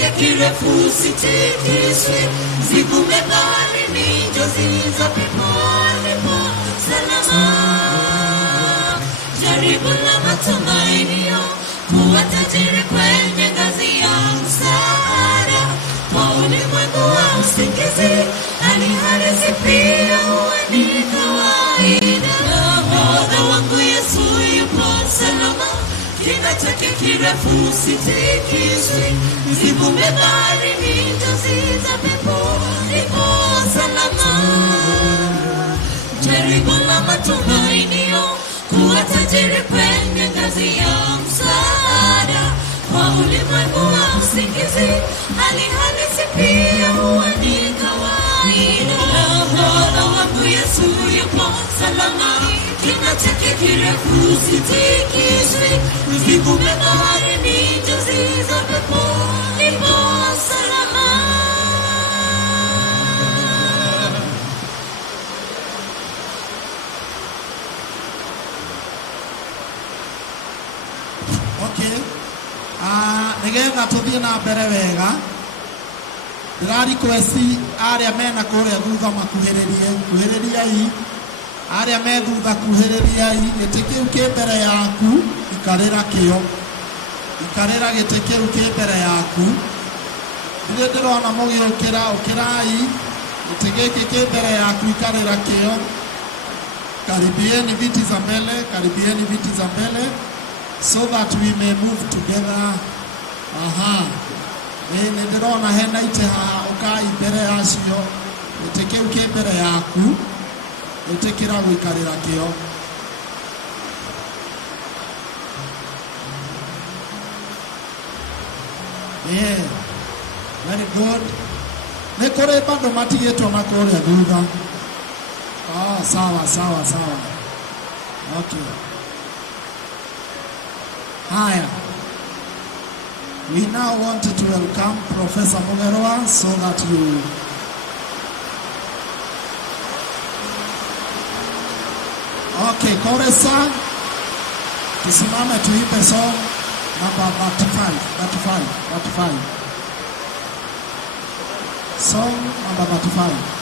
chake kirefu sitikiswi, zigume baharini njozi za peponi po salama. Jaribu la matumainio kuwa tajiri kwenye ngazi ya msaada, kwa ulimwengu wa usingizi hali halisi pia huwa ni kawaida. Nahodha wangu Yesu yupo salama, kina chake kirefu sitikiswi, zigume baharini njozi za peponi po salama. Jaribu la matumainio kuwa tajiri kwenye ngazi ya msaada, kwa ulimwengu wa usingizi hali halisi pia huwa ni kawaida. Nahodha wangu Yesu yupo salama, kina chake kirefu sitikiswi, zigume baharini njozi za peponi po salama. Okay. Nigetha tuthie na mbere wega, ndirari kwesi aria mena kuria thutha makuhiririai, aria me thutha kuhiririai, giti kiu ki mbere yaku ikarira kio, ikarira giti kiu ki mbere yaku. Ndire ndirona mugiukira ukirai, giti giki ki mbere yaku ikarira kio. Karibieni viti za mbele, karibieni viti za mbele, so that we may move together. Ndirona hena ite haha ukai mbere yacio, giti kiu ki mbere yaku itikira gwikarira kio. Yeah, very good. Nĩ kũrĩ bado matigĩtwo na kũrĩa thutha. Sawa. Okay. Haya. We now want to welcome Professor Mugerwa so that you okay, chorus, tusimame tuimbe song number 35. Song number 35.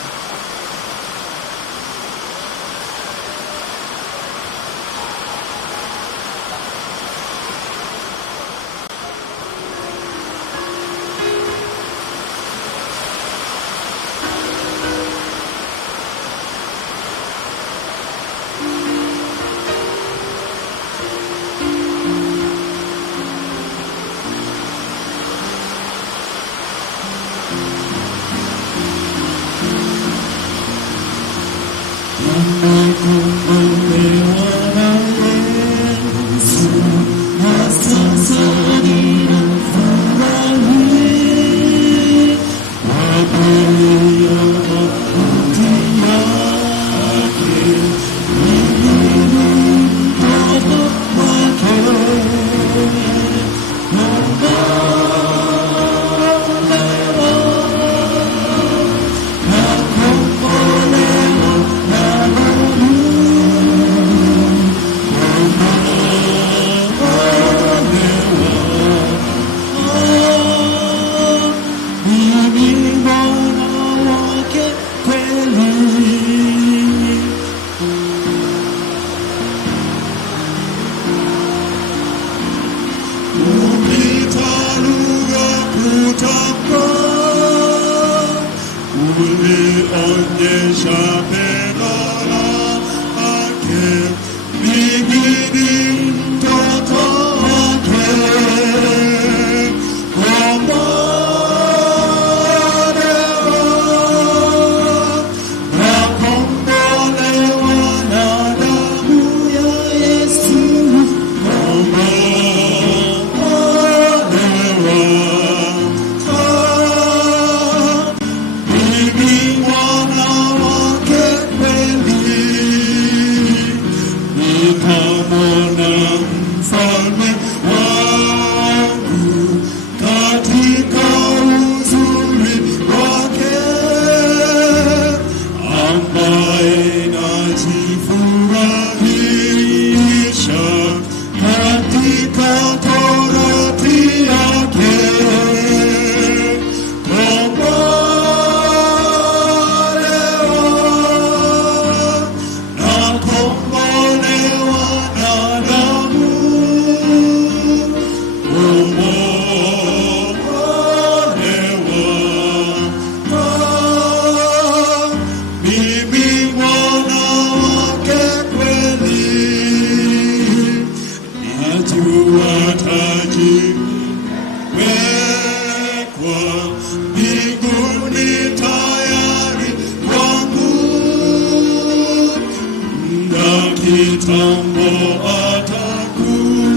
kitambo atakuja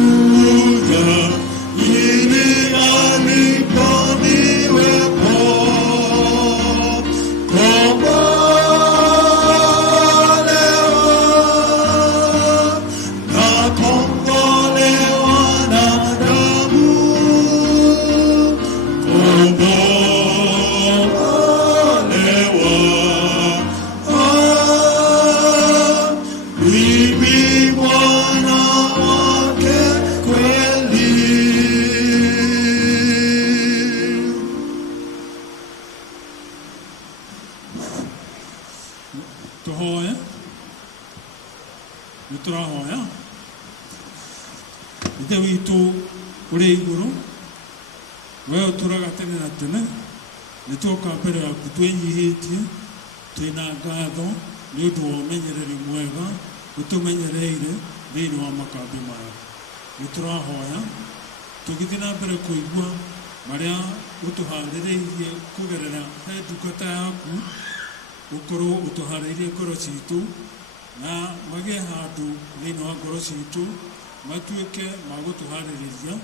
ili aliponiwepo. Tugithina mbere kuigua maria utuhaririirie kugerera ndungata yaku ukorwo utuhaririirie ngoro citu na magie handu thiini wa ngoro citu matuike magutuhaririria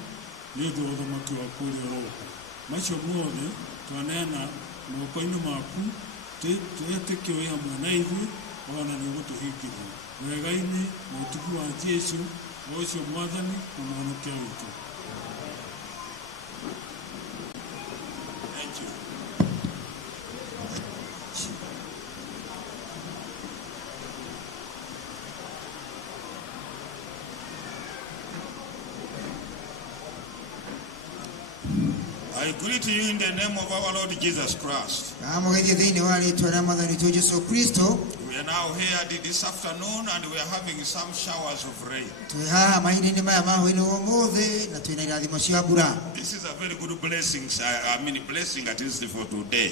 ni undu wa uthamaki waku uria uroka. Macio mothe twaneana moko-ini maku twetikio hamwe na ithuĩ ona nĩ ũgũtũhingĩria wega-inĩ na ũtugi wa Jesu ũcio Mwathani na Mwonokia witũ. I greet you in the name of our Lord Jesus Christ. We are now here this afternoon and we are having some showers of rain. This is a very good blessing. I mean blessing at least for today.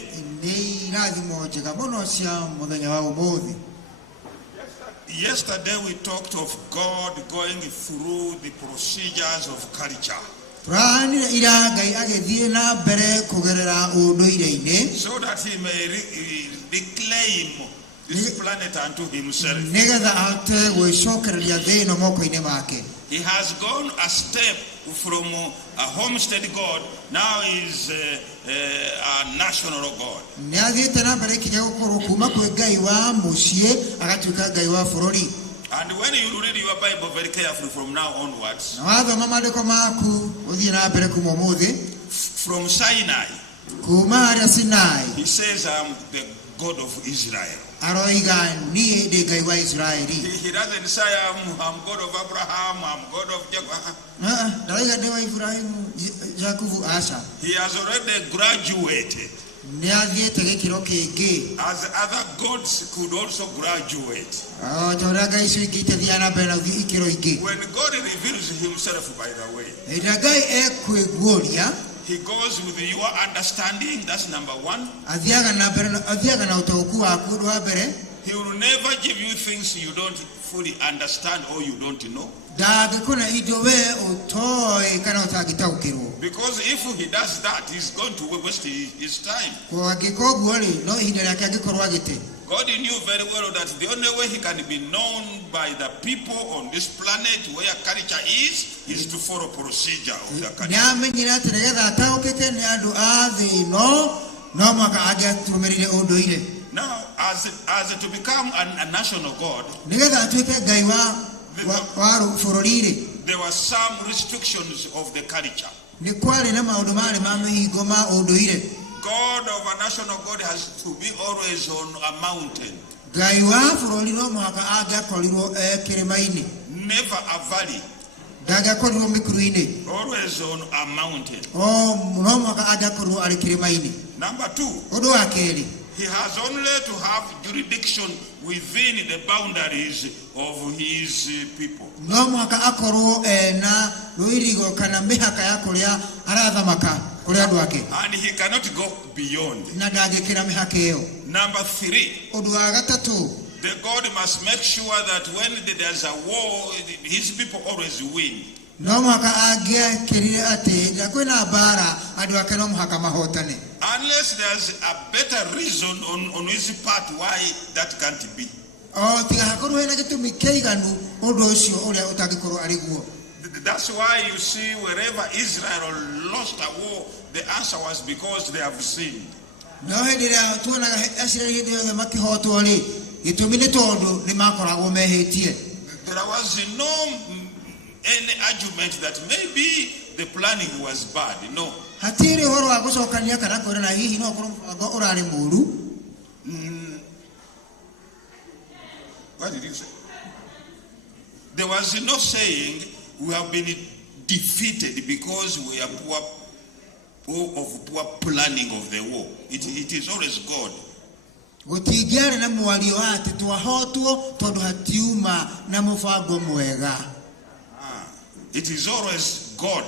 Yesterday we talked of God going through the procedures of culture, so that he may reclaim this planet unto himself. He has gone a step from a homestead God, now is a national God. And when you read your Bible very carefully from now onwards, from Sinai, he says, I am the God of Israel. He doesn't say, I'm God of Abraham, I'm God of Jacob. He has already graduated, as other gods could also graduate. When God reveals himself, by the way, he goes with your understanding. That's number one. He will never give you things you don't fully understand or you don't know. Because if he does that, he's going to waste his time. God knew very well that the only way he can be known by the people on this planet where culture is to follow procedure of the culture. Now, as to become a national God, there were some restrictions of the culture. God of a national God has to be always on a mountain, never a valley, always on a mountain. Number two, he has only to have jurisdiction within the boundaries of his people. And he cannot go beyond. Number three, the God must make sure that when there's a war, his people always win. Unless there's a better reason on his part why that can't be. That's why you see wherever Israel lost a war, the answer was because they have sinned. There was no any argument that maybe the planning was bad. No. What did you say? There was no saying we have been defeated because we are poor planning of the war. It is always God. It is always God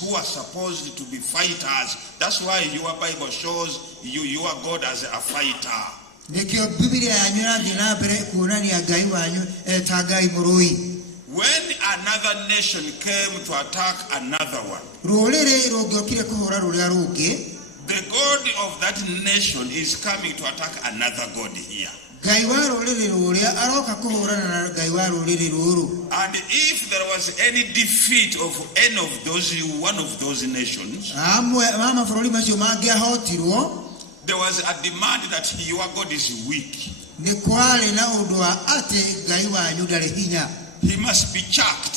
who are supposed to be fighters. That's why your Bible shows your God as a fighter. When another nation came to attack another one, the God of that nation is coming to attack another God here. And if there was any defeat of any of those, one of those nations, there was a demand that your God is weak. He must be chucked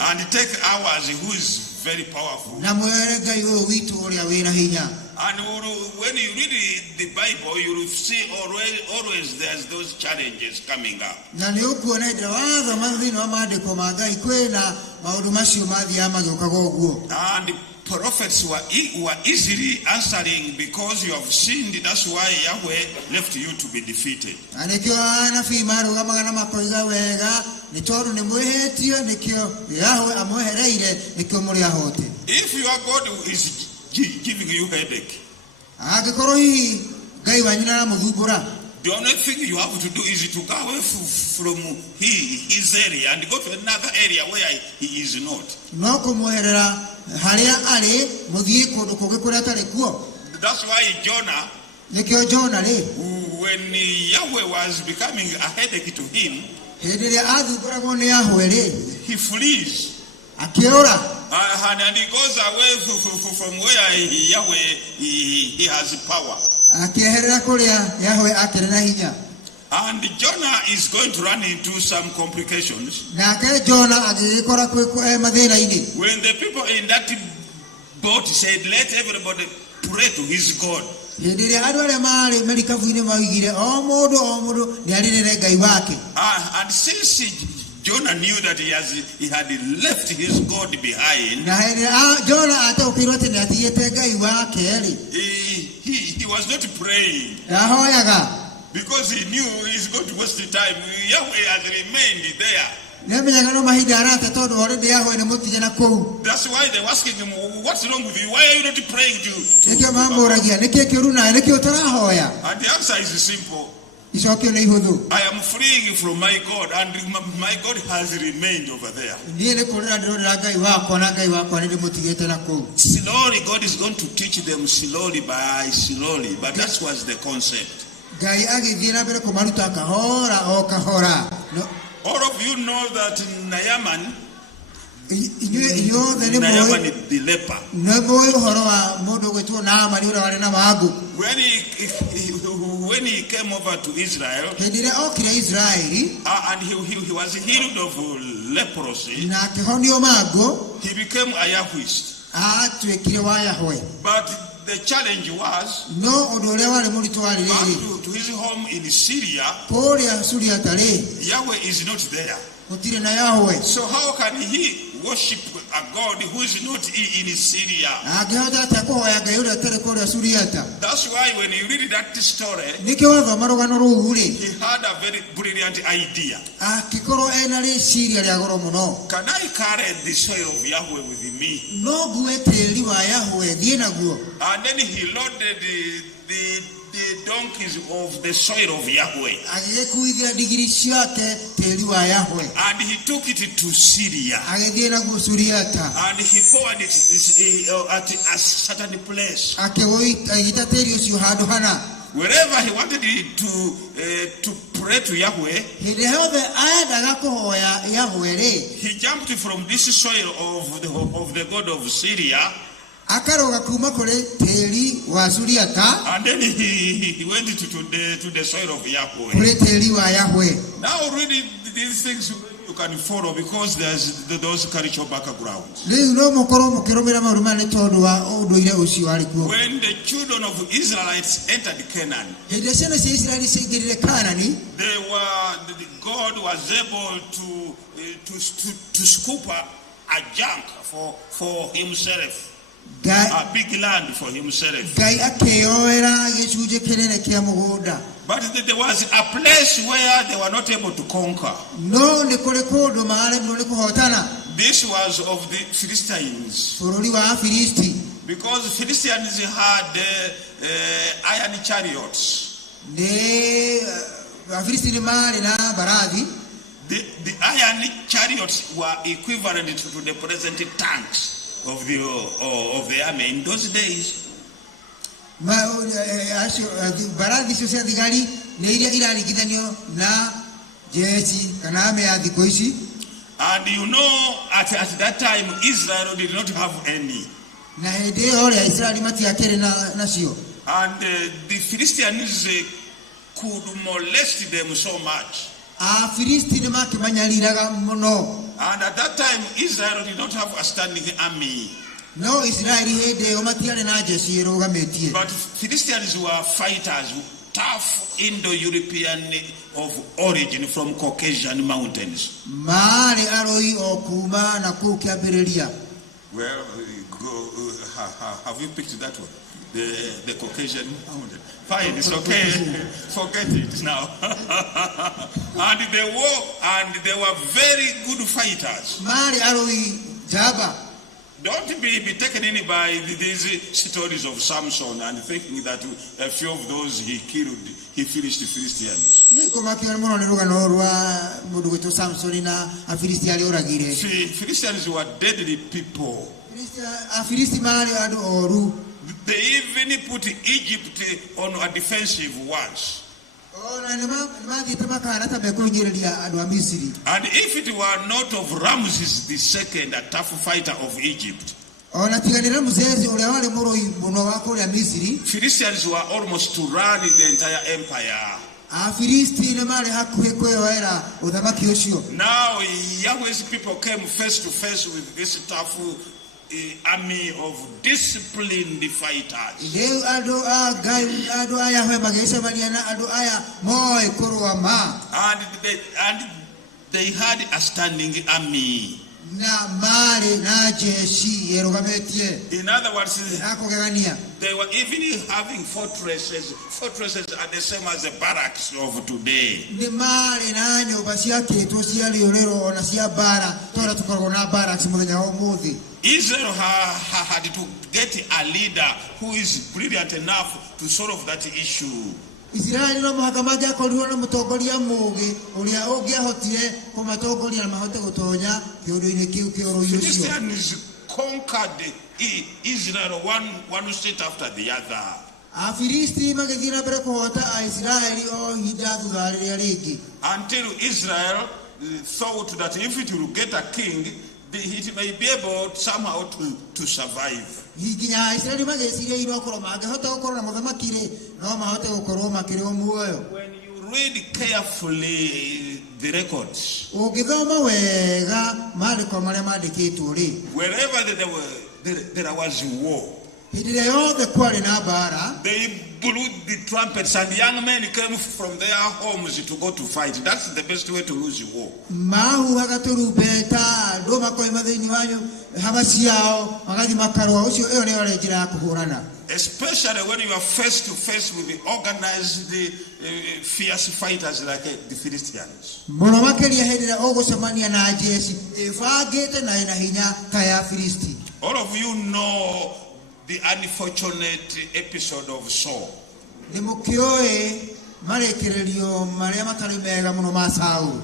and take ours who is very powerful. And when you read the Bible, you will see always there's those challenges coming up. And prophets were easily answering, because you have sinned, that's why Yahweh left you to be defeated. If your God is giving you headache, the only thing you have to do is to go away from his area and go to another area where he is not. That's why Jonah, when Yahweh was becoming a headache to him, he flees. And he goes away from where Yahweh he has power. And Jonah is going to run into some complications. When the people in that boat said, let everybody pray to his God, and since Jonah knew that he had left his God behind, he was not praying, because he knew he's going to waste the time. Yahweh has remained there. That's why they were asking him, what's wrong with you? Why are you not praying to And the answer is simple. I am freeing from my God, and my God has remained over there. Slowly, God is going to teach them slowly by slowly, but that was the concept. All of you know that Naaman, the leper, when he came over to Israel, and he was healed of leprosy, he became a Yahwist. But the challenge was, back to his home in Syria, Yahweh is not there. So how can he worship a God who is not in Syria? That's why when you read that story, he had a very brilliant idea. Can I carry the soil of Yahweh with me? And then he loaded the donkeys of the soil of Yahweh, and he took it to Syria, and he poured it at a certain place. Wherever he wanted to pray to Yahweh, he jumped from this soil of the god of Syria. And then he went to the soil of Yahweh. Now really these things you can follow because there's those cultural backgrounds. When the children of Israelites entered Canaan, God was able to scoop a junk for himself. A big land for himself. But there was a place where they were not able to conquer. This was of the Philistines. Because the Philistines had iron chariots. The iron chariots were equivalent to the present tanks of the army in those days. And you know, at that time Israel did not have any. And the Philistines could molest them so much. And at that time, Israel did not have a standing army. No, but Philistines were fighters, tough Indo-European of origin from Caucasian mountains. Well, have you picked that one? The Caucasian mountain. Fine, it's okay. Forget it now. And they were very good fighters. Don't be taken in by these stories of Samson and thinking that a few of those he killed, he finished the Philistines. See, Philistines were deadly people. They even put Egypt on a defensive once. And if it were not of Ramses II, a tough fighter of Egypt, Philistines were almost to run the entire empire. Now Yahweh's people came face to face with this tough army of disciplined fighters. And they had a standing army. In other words, they were even having fortresses. Fortresses are the same as the barracks of today. Israel had to get a leader who is brilliant enough to solve that issue. Philistines conquered Israel one state after the other. Until Israel thought that if it will get a king, it may be able somehow to survive. When you read carefully the records, wherever there was war, they blew the trumpets and young men came from their homes to go to fight. That's the best way to lose a war. Especially when you are face to face with the organized fierce fighters like the Philistines. All of you know the unfortunate episode of Saul.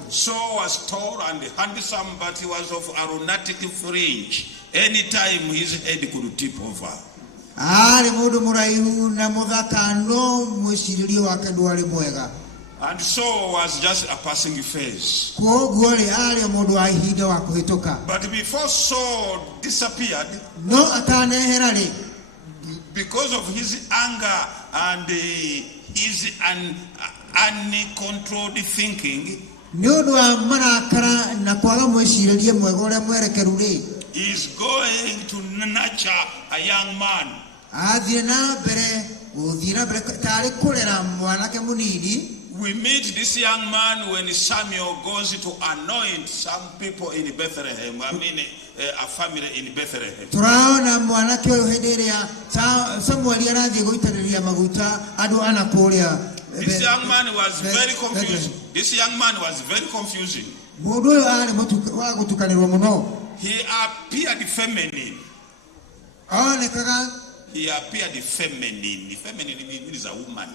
Saul was tall and handsome, but he was of aromatic fringe. Anytime his head could tip over. Ari mundu muraihu na muthaka no mwicirio wake ndwari mwega. And so was just a passing phase. Koguo ri ari mundu wa ihinda wa kuhituka. But before Saul disappeared, no atanehera ri, because of his anger and his uncontrolled thinking, nundu wa marakara na kwaga mwicirio mwega uria mwerekeru ri, is going to nurture a young man. We meet this young man when Samuel goes to anoint some people in Bethlehem. I mean, a family in Bethlehem. This young man was very confused. This young man was very confusing. He appeared feminine. He appeared feminine. Feminine means a woman.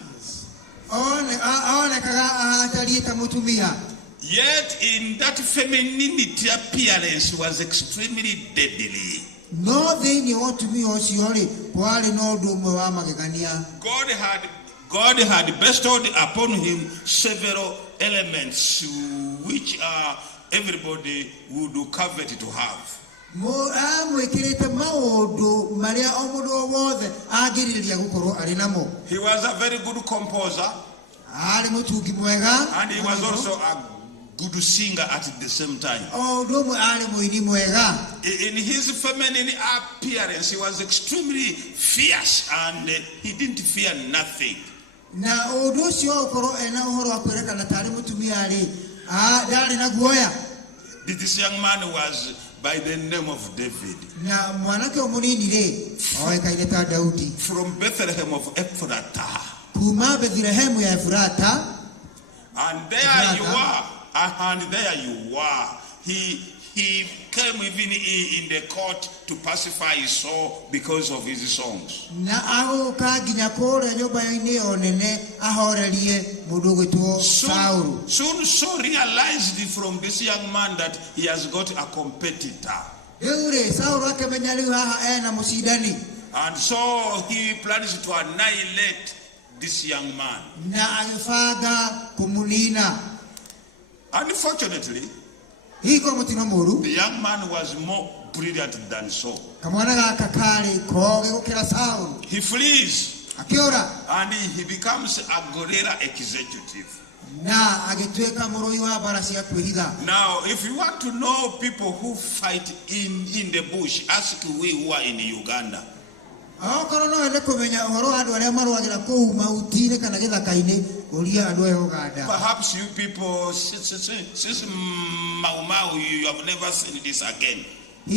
Yet in that femininity appearance was extremely deadly. God had bestowed upon him several elements which everybody would covet to have. He was a very good composer, and he was also a good singer at the same time. In his feminine appearance, he was extremely fierce, and he didn't fear nothing. This young man was by the name of David, from Bethlehem of Ephratah. And there you are. He came even in the court to pacify Saul because of his songs. Soon Saul realized from this young man that he has got a competitor. And so he plans to annihilate this young man. Unfortunately, the young man was more brilliant than Saul. He flees and he becomes a guerrilla executive. Now, if you want to know people who fight in the bush, ask we who are in Uganda. Perhaps you people, since Mau, you have never seen this again. But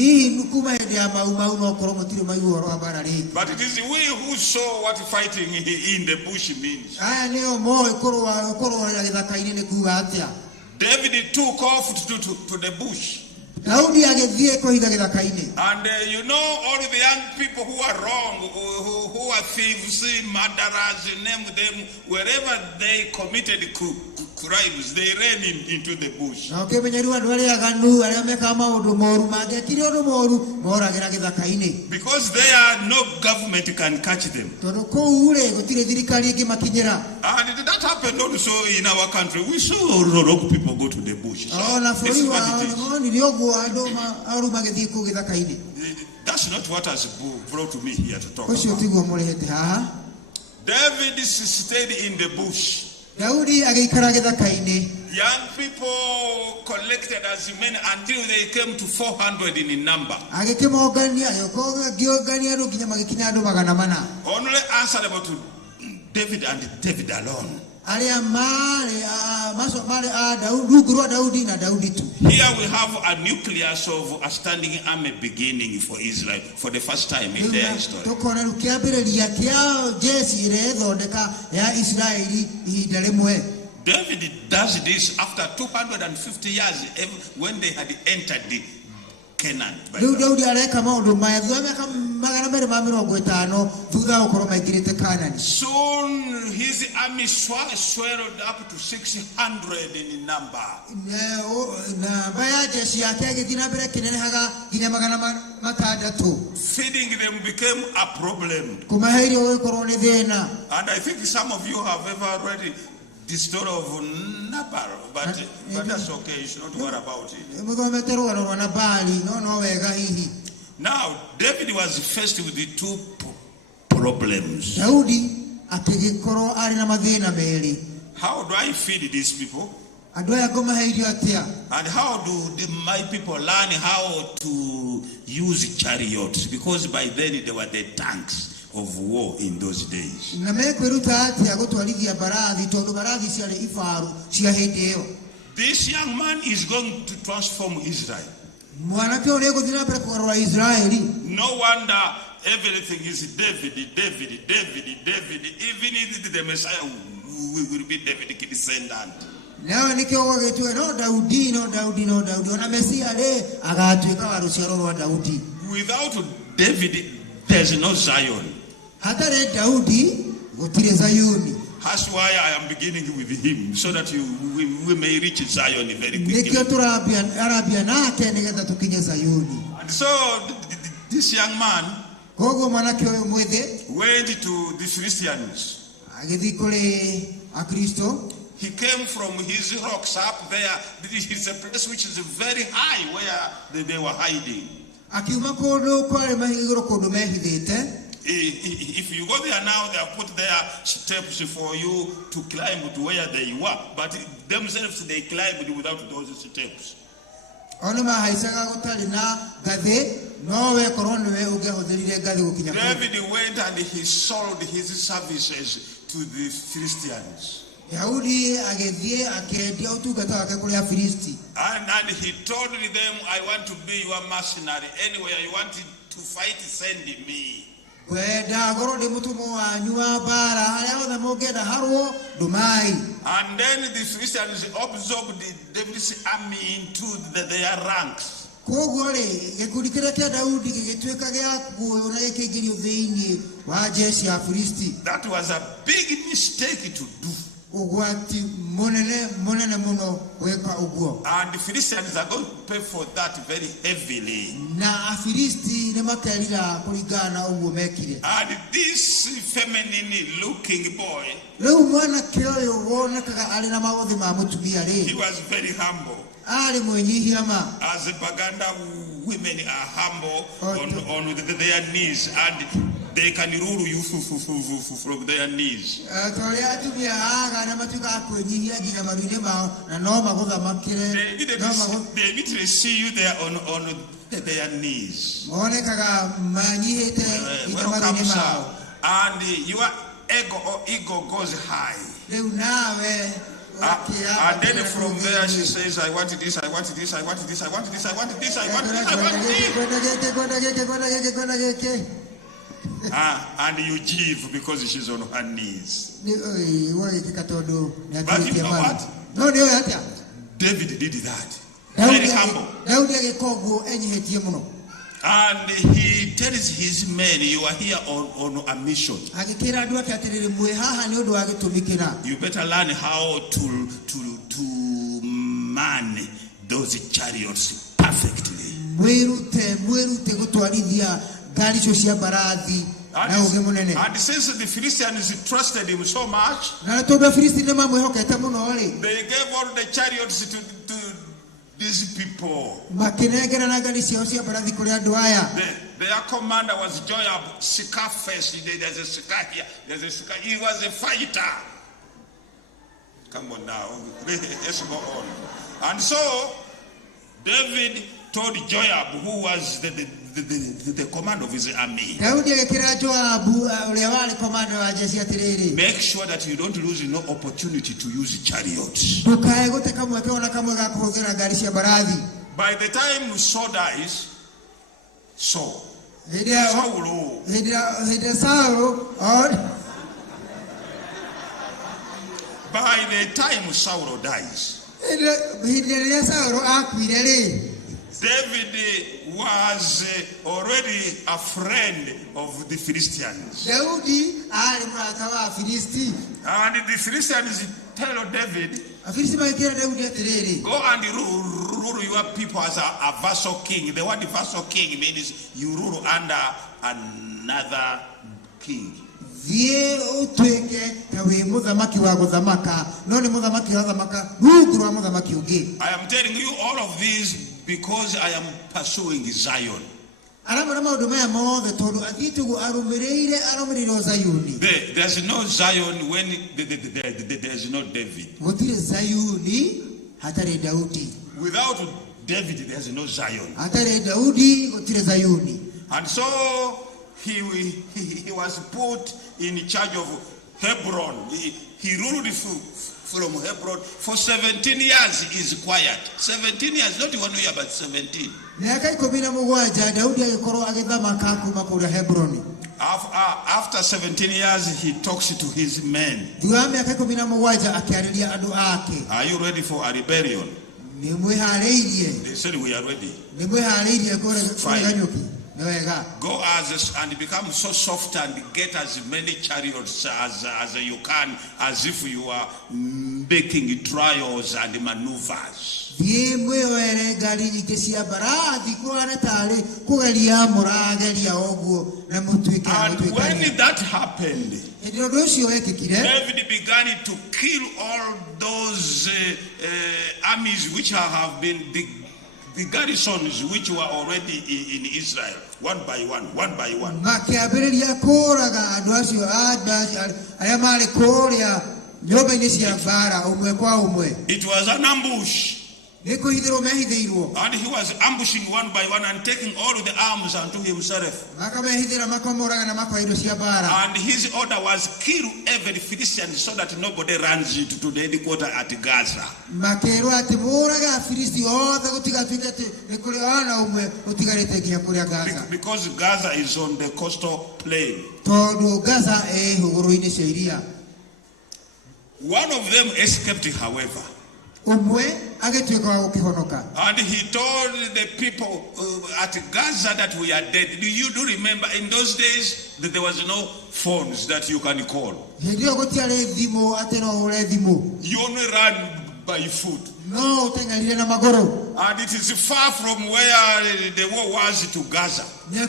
it is we who saw what fighting in the bush means. David took off to the bush. And you know all the young people who are wrong, who are thieves, murderers, name them, wherever they committed crimes, they ran into the bush. Because there no government can catch them. And that happened also in our country. We saw a lot of people go to the bush. So this is what it is. That's not what has brought me here to talk about. David stayed in the bush. Young people collected as many until they came to 400 in number. Only answerable to David and David alone. Here we have a nucleus of a standing army beginning for Israel for the first time in their history. David does this after 250 years when they had entered Canaan. Riu Daudi areka maundu maya thutha miaka 250 thutha gukorwo maingirite Kanani. Soon his army swelled up to 600 in number. Na baya jeshi yake agithii na mbere kinenehaga nginya 600. Feeding them became a problem. Kumahe irio gukorwo ni thina. And I think some of you have ever read the story of Nabal, but that's okay, you should not worry about it. Now, David was faced with the two problems. How do I feed these people? And how do my people learn how to use chariots? Because by then there were the tanks of war in those days. This young man is going to transform Israel. No wonder everything is David. Even if the Messiah will be David descendant. Without David, there's no Zion. That's why I am beginning with him, so that we may reach Zion very quickly. And so this young man went to the Philistines. He came from his rocks up there. It's a place which is very high where they were hiding. If you go there now, they have put their steps for you to climb to where they were, but themselves they climbed without those steps. David went and he sold his services to the Philistines. And he told them, I want to be your mercenary. Anywhere you want to fight, send me. And then the Philistines absorbed David's army into their ranks. That was a big mistake to do. And the Philistines are going to pay for that very heavily. And this feminine looking boy, he was very humble. As the Baganda women are humble on their knees, and they can rule you from their knees. They literally see you there on their knees. Welcome, sir. And your ego goes high. And then from there she says, I want this, I want this, I want this, I want this, I want this, I want this, I want this. And you give because she's on her knees. But you know what? David did that. Very humble. And he tells his men, you are here on a mission. You better learn how to man those chariots perfectly. And since the Philistines trusted him so much, they gave all the chariots to these people. Their commander was Joab, Sika first. There's a Sika here. There's a Sika. He was a fighter. Come on now. Let's go on. And so David told Joab, who was the commander of his army, make sure that you don't lose no opportunity to use chariots. By the time Saul dies, David was already a friend of the Philistines. Daudi ali mrata wa Filisti. And the Philistines tell David, Afilisti bakira Daudi atirere. go and rule your people as a vassal king. The word vassal king means you rule under another king. Vie utweke kawe muthamaki wa guthamaka no ni muthamaki wa guthamaka rungu rwa muthamaki ungi. I am telling you all of this because I am pursuing Zion. There's no Zion when there's no David. Without David, there's no Zion. And so he was put in charge of Hebron. He ruled from Hebron for 17 years. Is quiet. 17 years, not 1 year, but 17. After 17 years, he talks to his men. Are you ready for a rebellion? They said we are ready. Fine. Go and become so soft and get as many chariots as you can, as if you are making trials and maneuvers. And when that happened, David began to kill all those armies which have been the garrisons which were already in Israel, one by one. It was an ambush. And he was ambushing one by one and taking all the arms unto himself. And his order was kill every Philistine so that nobody runs into the headquarters at Gaza. Because Gaza is on the coastal plain. One of them escaped, however. And he told the people at Gaza that we are dead. Do you remember in those days that there was no phones that you can call? You only ran by foot. And it is far from where the war was to Gaza. By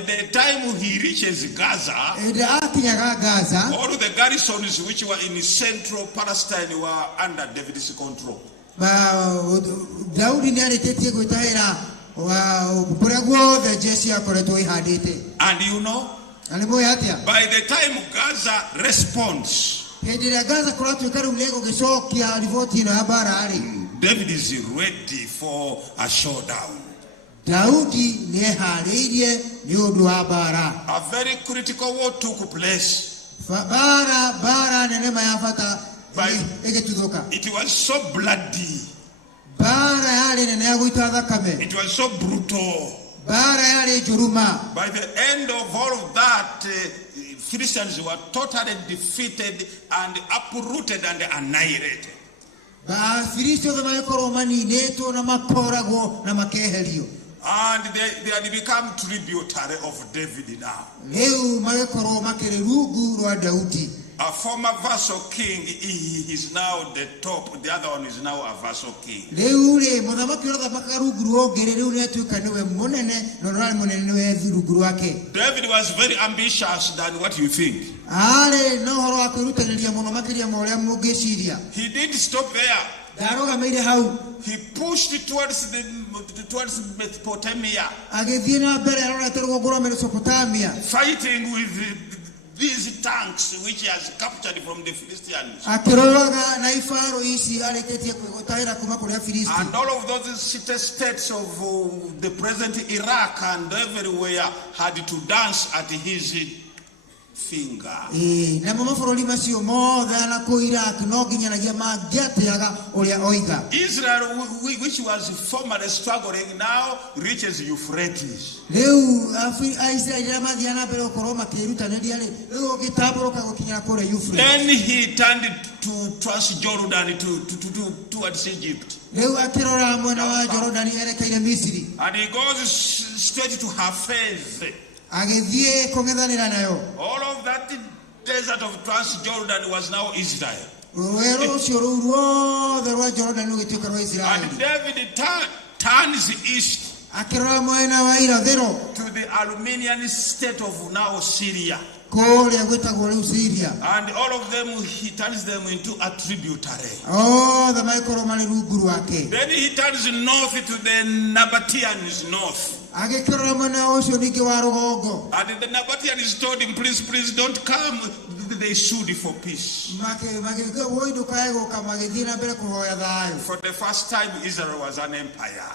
the time he reaches Gaza, all the garrisons which were in central Palestine were under David's control. And you know, by the time Gaza responds, David is ready for a showdown. A very critical war took place. It was so bloody. It was so brutal. By the end of all of that, Christians were totally defeated and uprooted and annihilated. And they had become tributary of David now. A former vassal king, he is now the top. The other one is now a vassal king. David was very ambitious than what you think. He didn't stop there. He pushed towards Mesopotamia, fighting with these tanks which he has captured from the Philistines. And all of those city-states of the present Iraq and everywhere had to dance at his finger. Na mabũrũri macio mothe na kũ Iraq no nginyanagia mangĩatĩaga ũrĩa oiga. Israel, which was formerly struggling, now reaches Euphrates. Rĩu Aisraeli arĩa mathiaga na mbere gũkorwo makĩrutanĩria rĩu gĩtambũrũka gũkinyĩra kũrĩa Euphrates. Then he turned to Transjordan towards Egypt. Rĩu akĩrora mwena wa Jorodani erekeire Misiri. And he goes straight to Hafez. Agĩthiĩ kũng'ethanĩra nayo. All of that desert of Transjordan was now Israel. Rũĩ rũcio rũu ruothe rwa Jorodani rũgĩtuĩka rwa Israeli. And David turns east akĩrora mwena wa irathĩro to the Armenian state of now Syria. kũrĩa gwĩtagwo rĩu Syria. And all of them, he turns them into a tributary. Othe magĩkorwo marĩ rungu rwake. Then he turns north to the Nabateans north. Agĩkĩrora mwena ũcio ningĩ wa rũgongo. And the Nabateans told him, please don't come. They sued for peace. For the first time, Israel was an empire.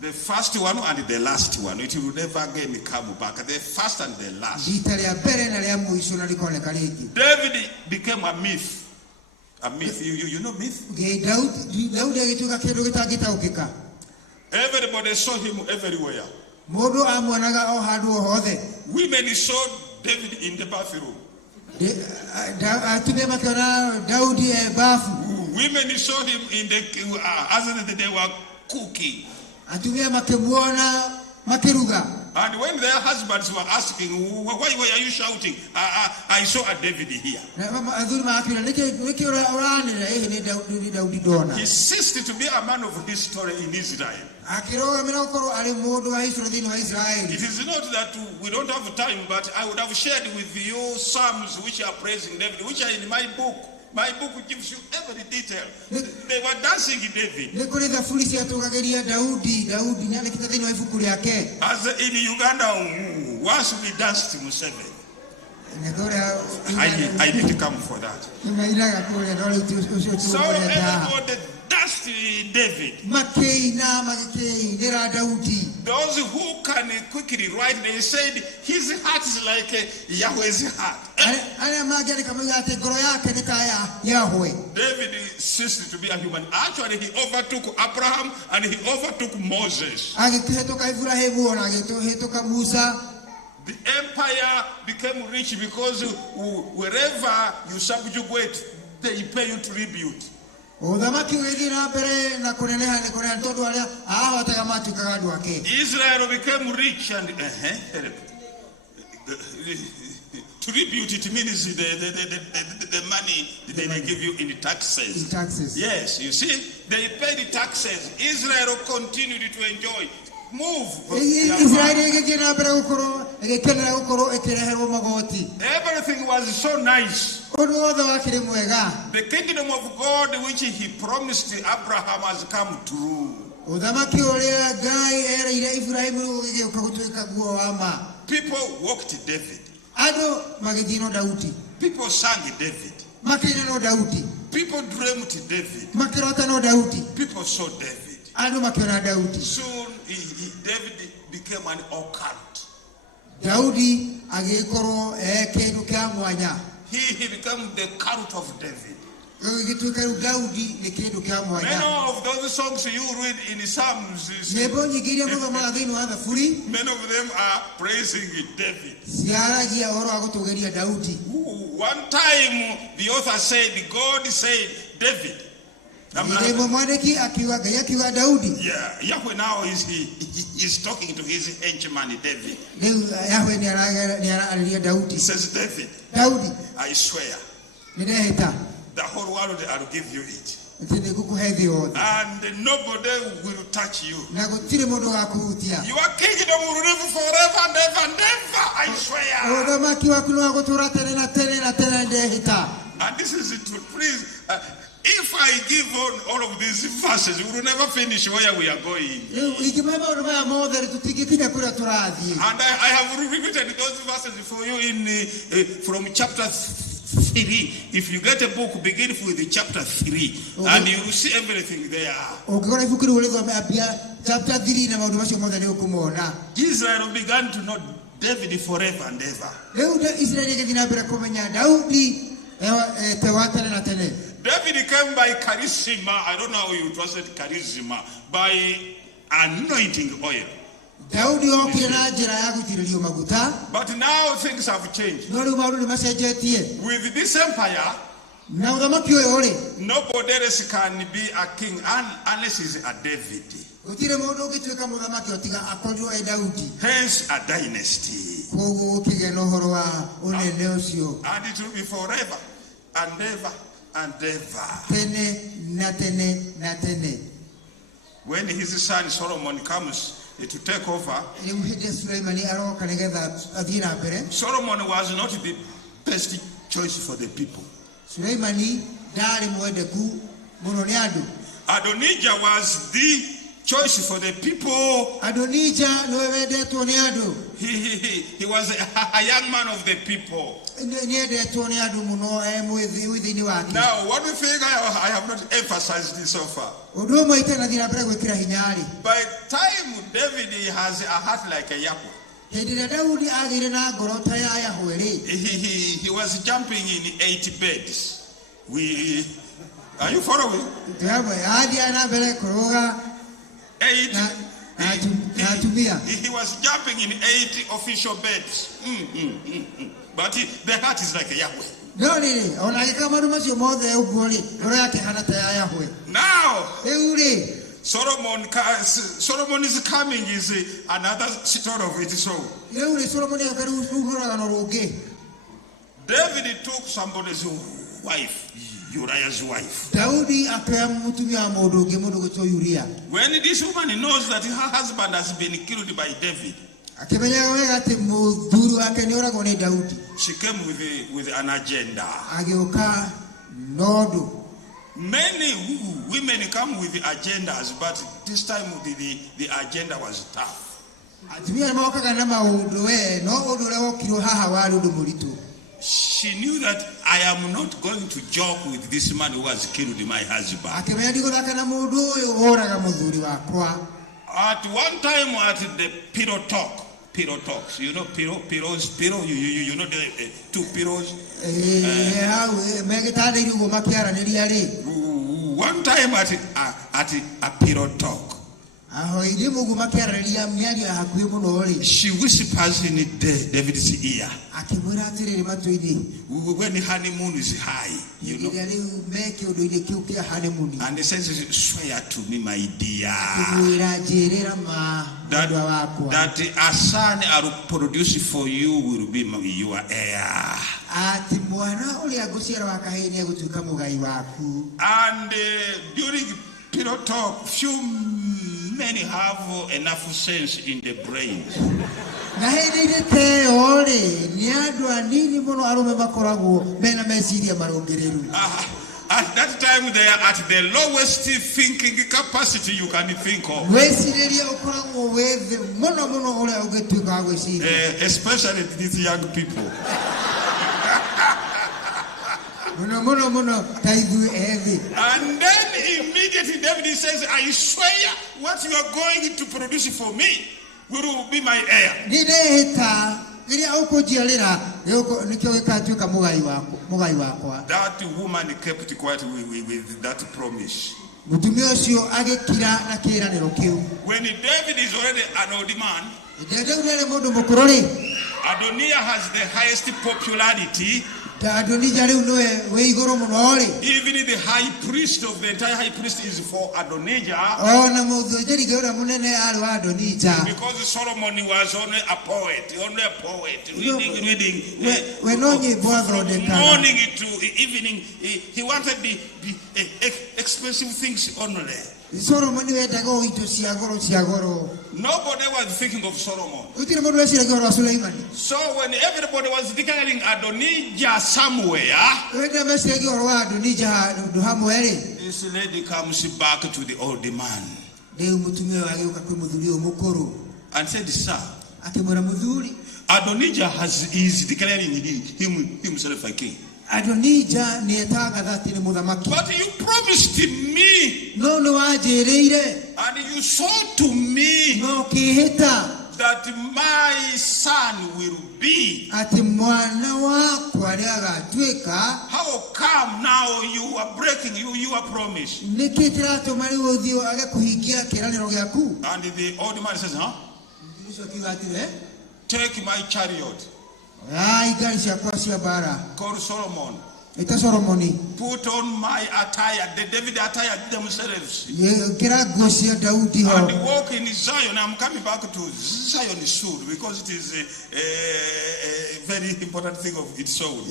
The first one and the last one. It will never again come back. The first and the last. David became a myth. A myth. You know myth? Everybody saw him everywhere. Women saw David in the bathroom. Women saw him in the as they were cooking. And when their husbands were asking, why are you shouting? I saw a David here. He ceased to be a man of history in Israel. It is not that we don't have time, but I would have shared with you psalms which are praising David, which are in my book. My book gives you every detail. They were dancing David. As in Uganda, once we danced Museveni. I didn't come for that. So everybody danced David. Those who can quickly write, they said his heart is like Yahweh's heart. David ceased to be a human. Actually, he overtook Abraham and he overtook Moses. The empire became rich because wherever you subjugate, they pay you tribute. Israel became rich and tribute, it means the money they give you in taxes. In taxes. Yes, you see, they paid taxes. Israel continued to enjoy. Move. Everything was so nice. The kingdom of God which he promised Abraham has come true. People walked David. People sang David. People dreamt David. People saw David. Soon David became an occult. He became the cult of David. Many of those songs you read in Psalms, many of them are praising David. One time the author said, God said, David. Yeah, Yahweh now is talking to his henchman David. He says, David, I swear, the whole world I'll give you it. And nobody will touch you. Your kingdom will live forever and ever and ever, I swear. And this is the truth. Please, if I give all of these verses, we will never finish where we are going. And I have written those verses for you in from chapter 3. If you get a book, begin with chapter 3, and you will see everything there. Israel began to know David forever and ever. David came by charisma. I don't know how you translate charisma. By anointing oil. But now things have changed. With this empire, nobody else can be a king unless he's a David. Hence a dynasty. And it will be forever and ever and ever. When his son Solomon comes to take over, Solomon was not the best choice for the people. Adonijah was the choice for the people. He was a young man of the people. Now, one thing I have not emphasized this so far. By time David has a heart like a Yahweh. He was jumping in 80 beds. Are you following? 8. He was jumping in 80 official beds. But the heart is like a Yahweh. Now, Solomon is coming is another story of it. So David took somebody's wife, Uriah's wife. When this woman knows that her husband has been killed by David, she came with an agenda. Many women come with agendas, but this time the agenda was tough. She knew that I am not going to joke with this man who has killed my husband. At one time at the pillow talks, you know pillow, you know the 2 pillows. One time at a pillow talk, she whispers in David's ear when the honeymoon is high, you know, and he says, swear to me, my dear, that a son I will produce for you will be your heir. And during pillow talk, few many have enough sense in the brain. At that time, they are at the lowest thinking capacity you can think of. Especially these young people. And then immediately David says, I swear what you are going to produce for me will be my heir. That woman kept quiet with that promise. When David is already an old man, Adoniah has the highest popularity. Even the high priest of the entire high priest is for Adonijah. Because Solomon was only a poet, reading from morning to evening. He wanted the expensive things only. Nobody was thinking of Solomon. So when everybody was declaring Adonijah somewhere, this lady comes back to the old man and said, sir, Adonijah is declaring himself a king. Adonija ni etaga dhati ni mudhamaki. But you promised me. No wajereire. And you saw to me. No kihita. That my son will be. Ati mwana wako aliagatweka. How come now you are breaking your promise? Nikitirato mali wodhio aga kuhikia kiraniro gyaku. And the old man says, huh? Take my chariot. Called Solomon. Put on my attire, the David attire themselves. And walk in Zion. I'm coming back to Zion soon because it is a very important thing of its soul.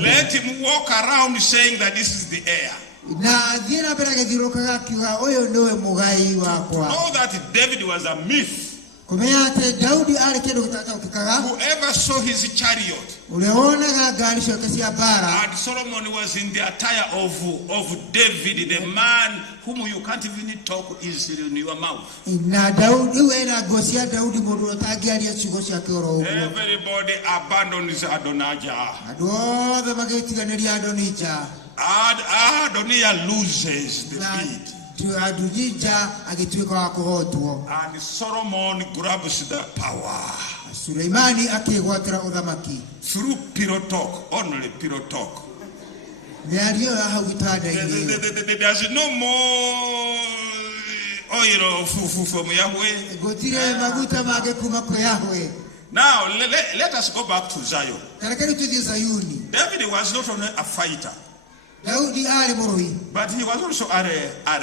Let him walk around saying that this is the heir. To know that David was a myth. Whoever saw his chariot, and Solomon was in the attire of David, the man whom you can't even talk is in your mouth. Everybody abandons Adonijah. Adonijah loses the beat. And Solomon grabs the power through pillow talk, only pillow talk. There's no more oil from Yahweh. Now let us go back to Zion. David was not only a fighter, but he was also a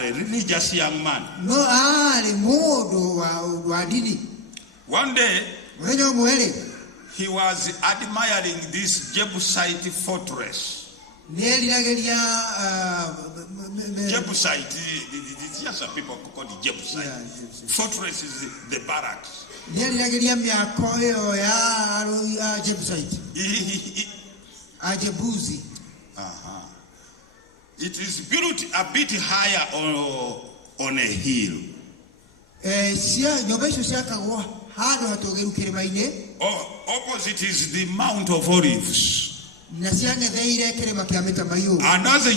religious young man. One day, he was admiring this Jebusite fortress. Jebusite, just some people call it Jebusite. Fortress is the barracks. It is built a bit higher on a hill. Opposite is the Mount of Olives. And as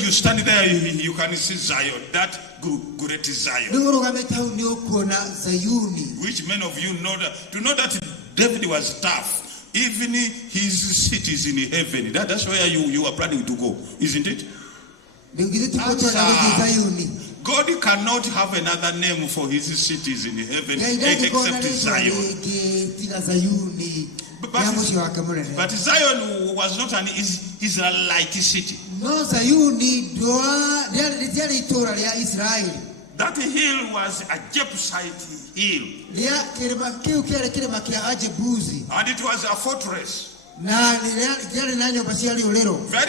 you stand there, you can see Zion, that great Zion. Which many of you know that. To know that David was tough. Even his city is in heaven. That's where you are planning to go, isn't it? God cannot have another name for his cities in heaven except Zion. But Zion was not an Israelite city. That hill was a Jebusite hill. And it was a fortress. Very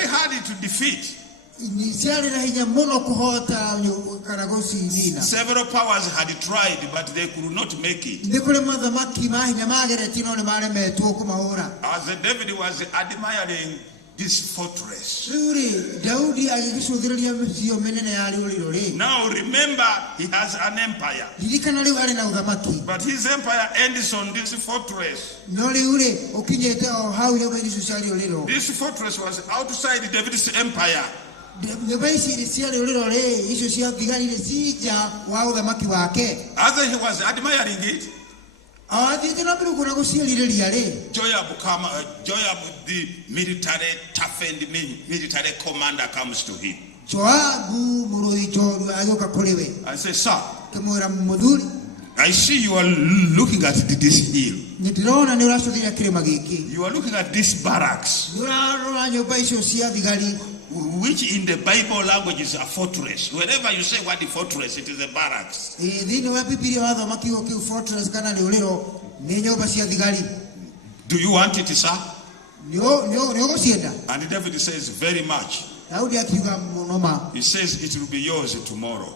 hard to defeat. Several powers had tried, but they could not make it. As David was admiring this fortress. Now remember, he has an empire. But his empire ends on this fortress. This fortress was outside David's empire. As he was admiring it, Joab, the military toughened military commander, comes to him. I say, sir, I see you are looking at this hill. You are looking at this barracks, which in the Bible language is a fortress. Whenever you say what the fortress, it is a barracks. Do you want it, sir? And David says, very much. He says, it will be yours tomorrow.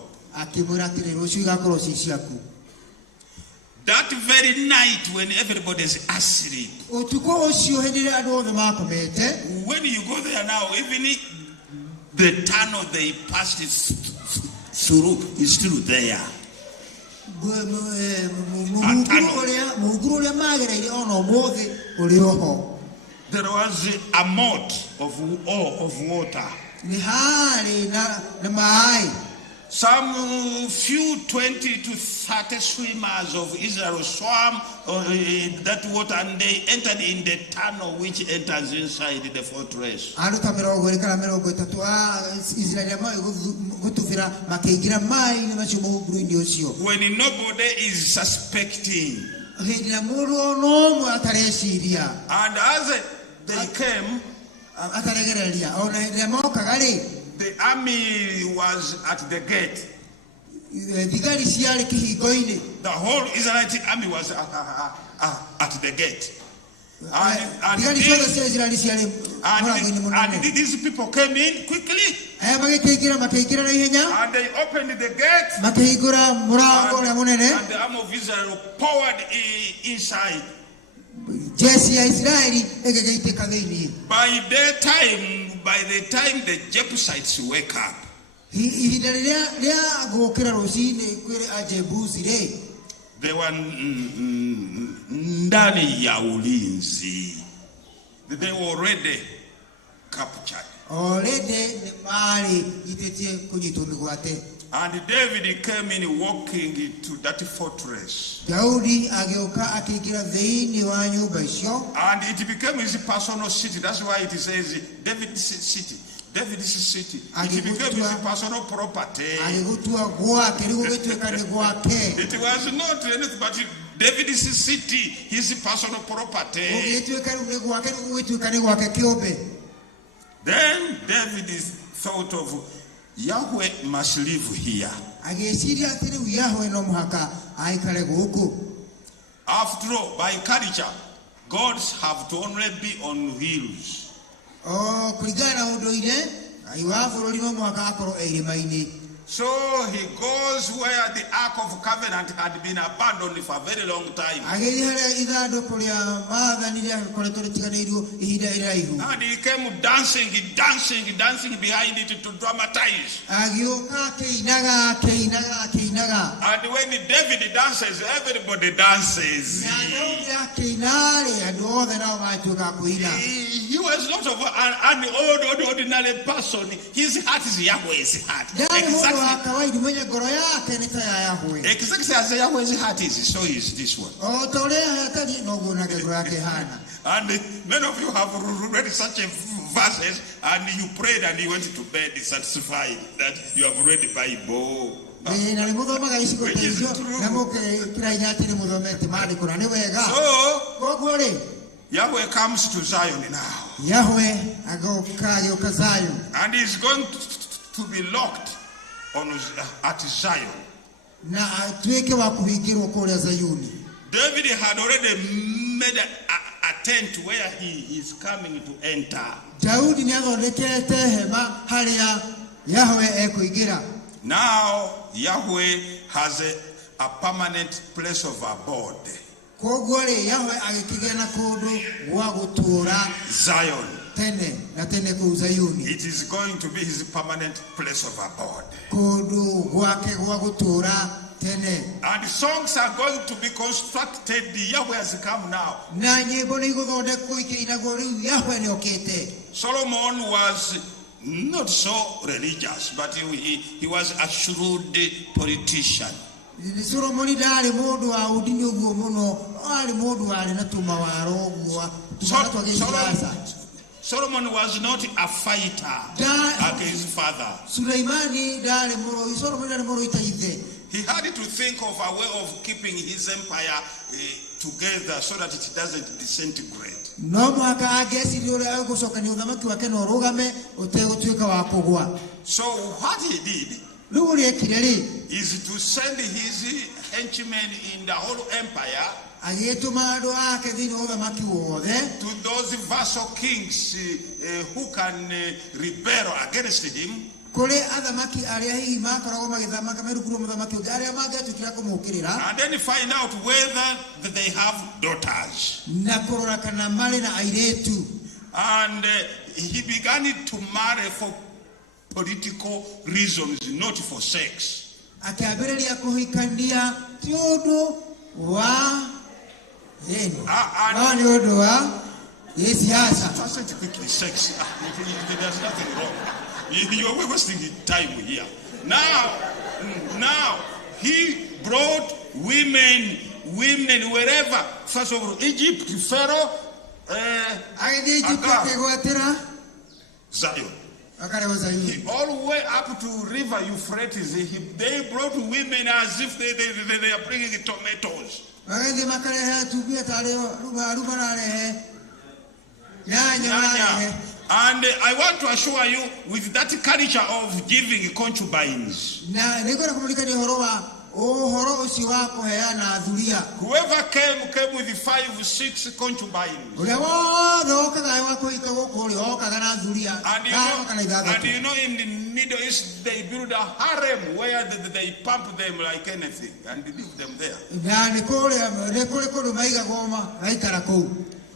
That very night when everybody is asleep, when you go there now, even the tunnel they passed through is still there. there was a moat of water. Some few 20 to 30 swimmers of Israel swam that water, and they entered in the tunnel which enters inside the fortress. When nobody is suspecting. And as they came, the army was at the gate. The whole Israelite army was at the gate. And these people came in quickly. And they opened the gate. And the army of Israel poured inside. By the time the Jebusites wake up, they were ndani ya ulinzi. They were already captured. And David came in walking to that fortress. And it became his personal city. That's why it says David's city. David's city. It became his personal property. It was not anything but David's city, his personal property. Then David thought of, Yahweh must live here. After all, by culture, gods have to only be on hills. So he goes where the Ark of Covenant had been abandoned for a very long time. And he came dancing behind it to dramatize. And when David dances, everybody dances. He was not of an ordinary person. His heart is Yahweh's heart. Exactly as Yahweh's heart is, so is this one. And many of you have read such verses, and you prayed and you went to bed satisfied that you have read the Bible. So Yahweh comes to Zion now. And he's going to be locked at Zion. David had already made a tent where he is coming to enter. Now Yahweh has a permanent place of abode. Zion. It is going to be his permanent place of abode. And songs are going to be constructed. Yahweh has come now. Solomon was not so religious, but he was a shrewd politician. Solomon was not a fighter like his father. He had to think of a way of keeping his empire together so that it doesn't disintegrate. So what he did is to send his henchmen in the whole empire to those vassal kings who can rebel against him. And then find out whether they have daughters. And he began to marry for political reasons, not for sex. Siasa. Translate quickly, sex. There's nothing wrong. You're wasting time here. Now, he brought women wherever. First of all, Egypt, Pharaoh, Zion. He all the way up to river Euphrates. They brought women as if they are bringing tomatoes. And I want to assure you, with that culture of giving concubines, whoever came with 5, 6 concubines. And you know, in the Middle East, they build a harem where they pump them like anything and leave them there.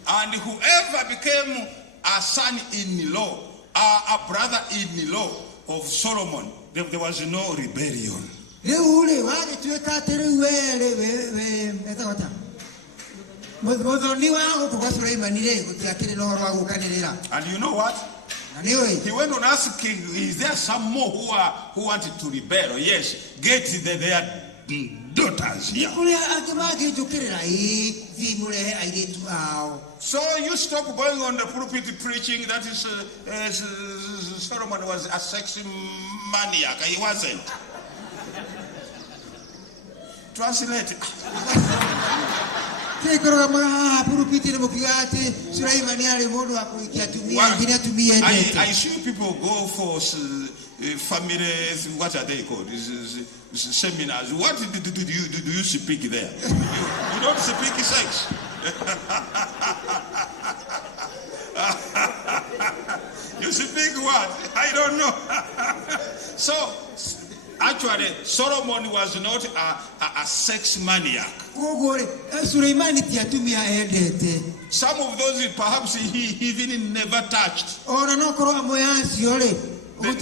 And whoever became a son-in-law, a brother-in-law of Solomon, there was no rebellion. And you know what? He went on asking, is there some more who wanted to rebel? Yes, get their daughters here. So you stop going on the pulpit preaching that is Solomon was a sex maniac. He wasn't. Translate. I see people go for family, what are they called? Seminars. What do you speak there? You don't speak sex. You speak what? I don't know. So actually, Solomon was not a sex maniac. Some of those perhaps he even never touched. But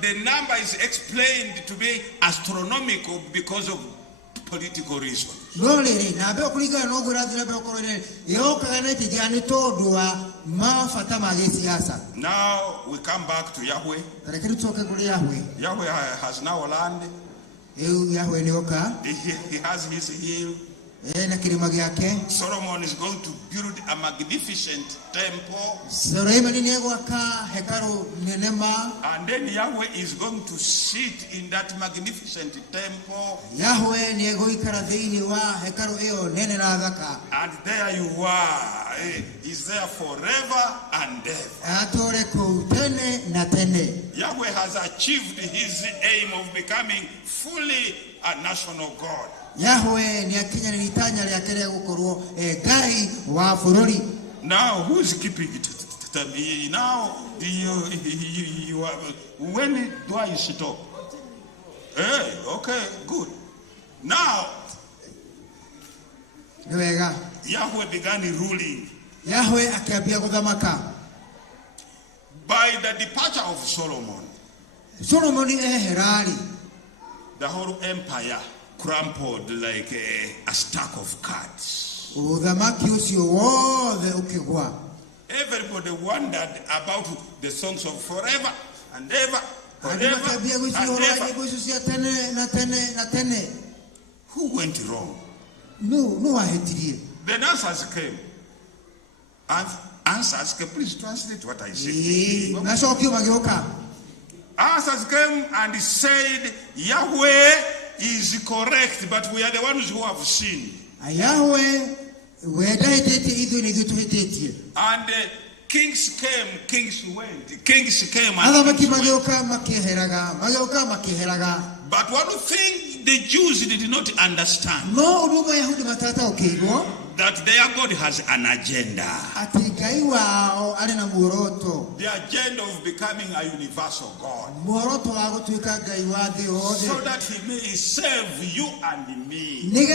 the number is explained to be astronomical because of political reasons. Now we come back to Yahweh. Yahweh has now land. He has his hill. Solomon is going to build a magnificent temple. And then Yahweh is going to sit in that magnificent temple. And there you are. He's there forever and ever. Yahweh has achieved his aim of becoming fully a national God. Now who is keeping it? Now you are, when do I stop? Hey, okay, good. Now Yahweh began ruling. By the departure of Solomon, the whole empire crumpled like a stack of cards. Everybody wondered about the songs of forever and ever, forever and ever. Who went wrong? Then answers came. Answers came. Please translate what I said. Answers came and said, Yahweh is correct, but we are the ones who have sinned. And kings came, kings went, kings came and kings went. But one thing the Jews did not understand, that their God has an agenda. The agenda of becoming a universal God. So that he may save you and me. He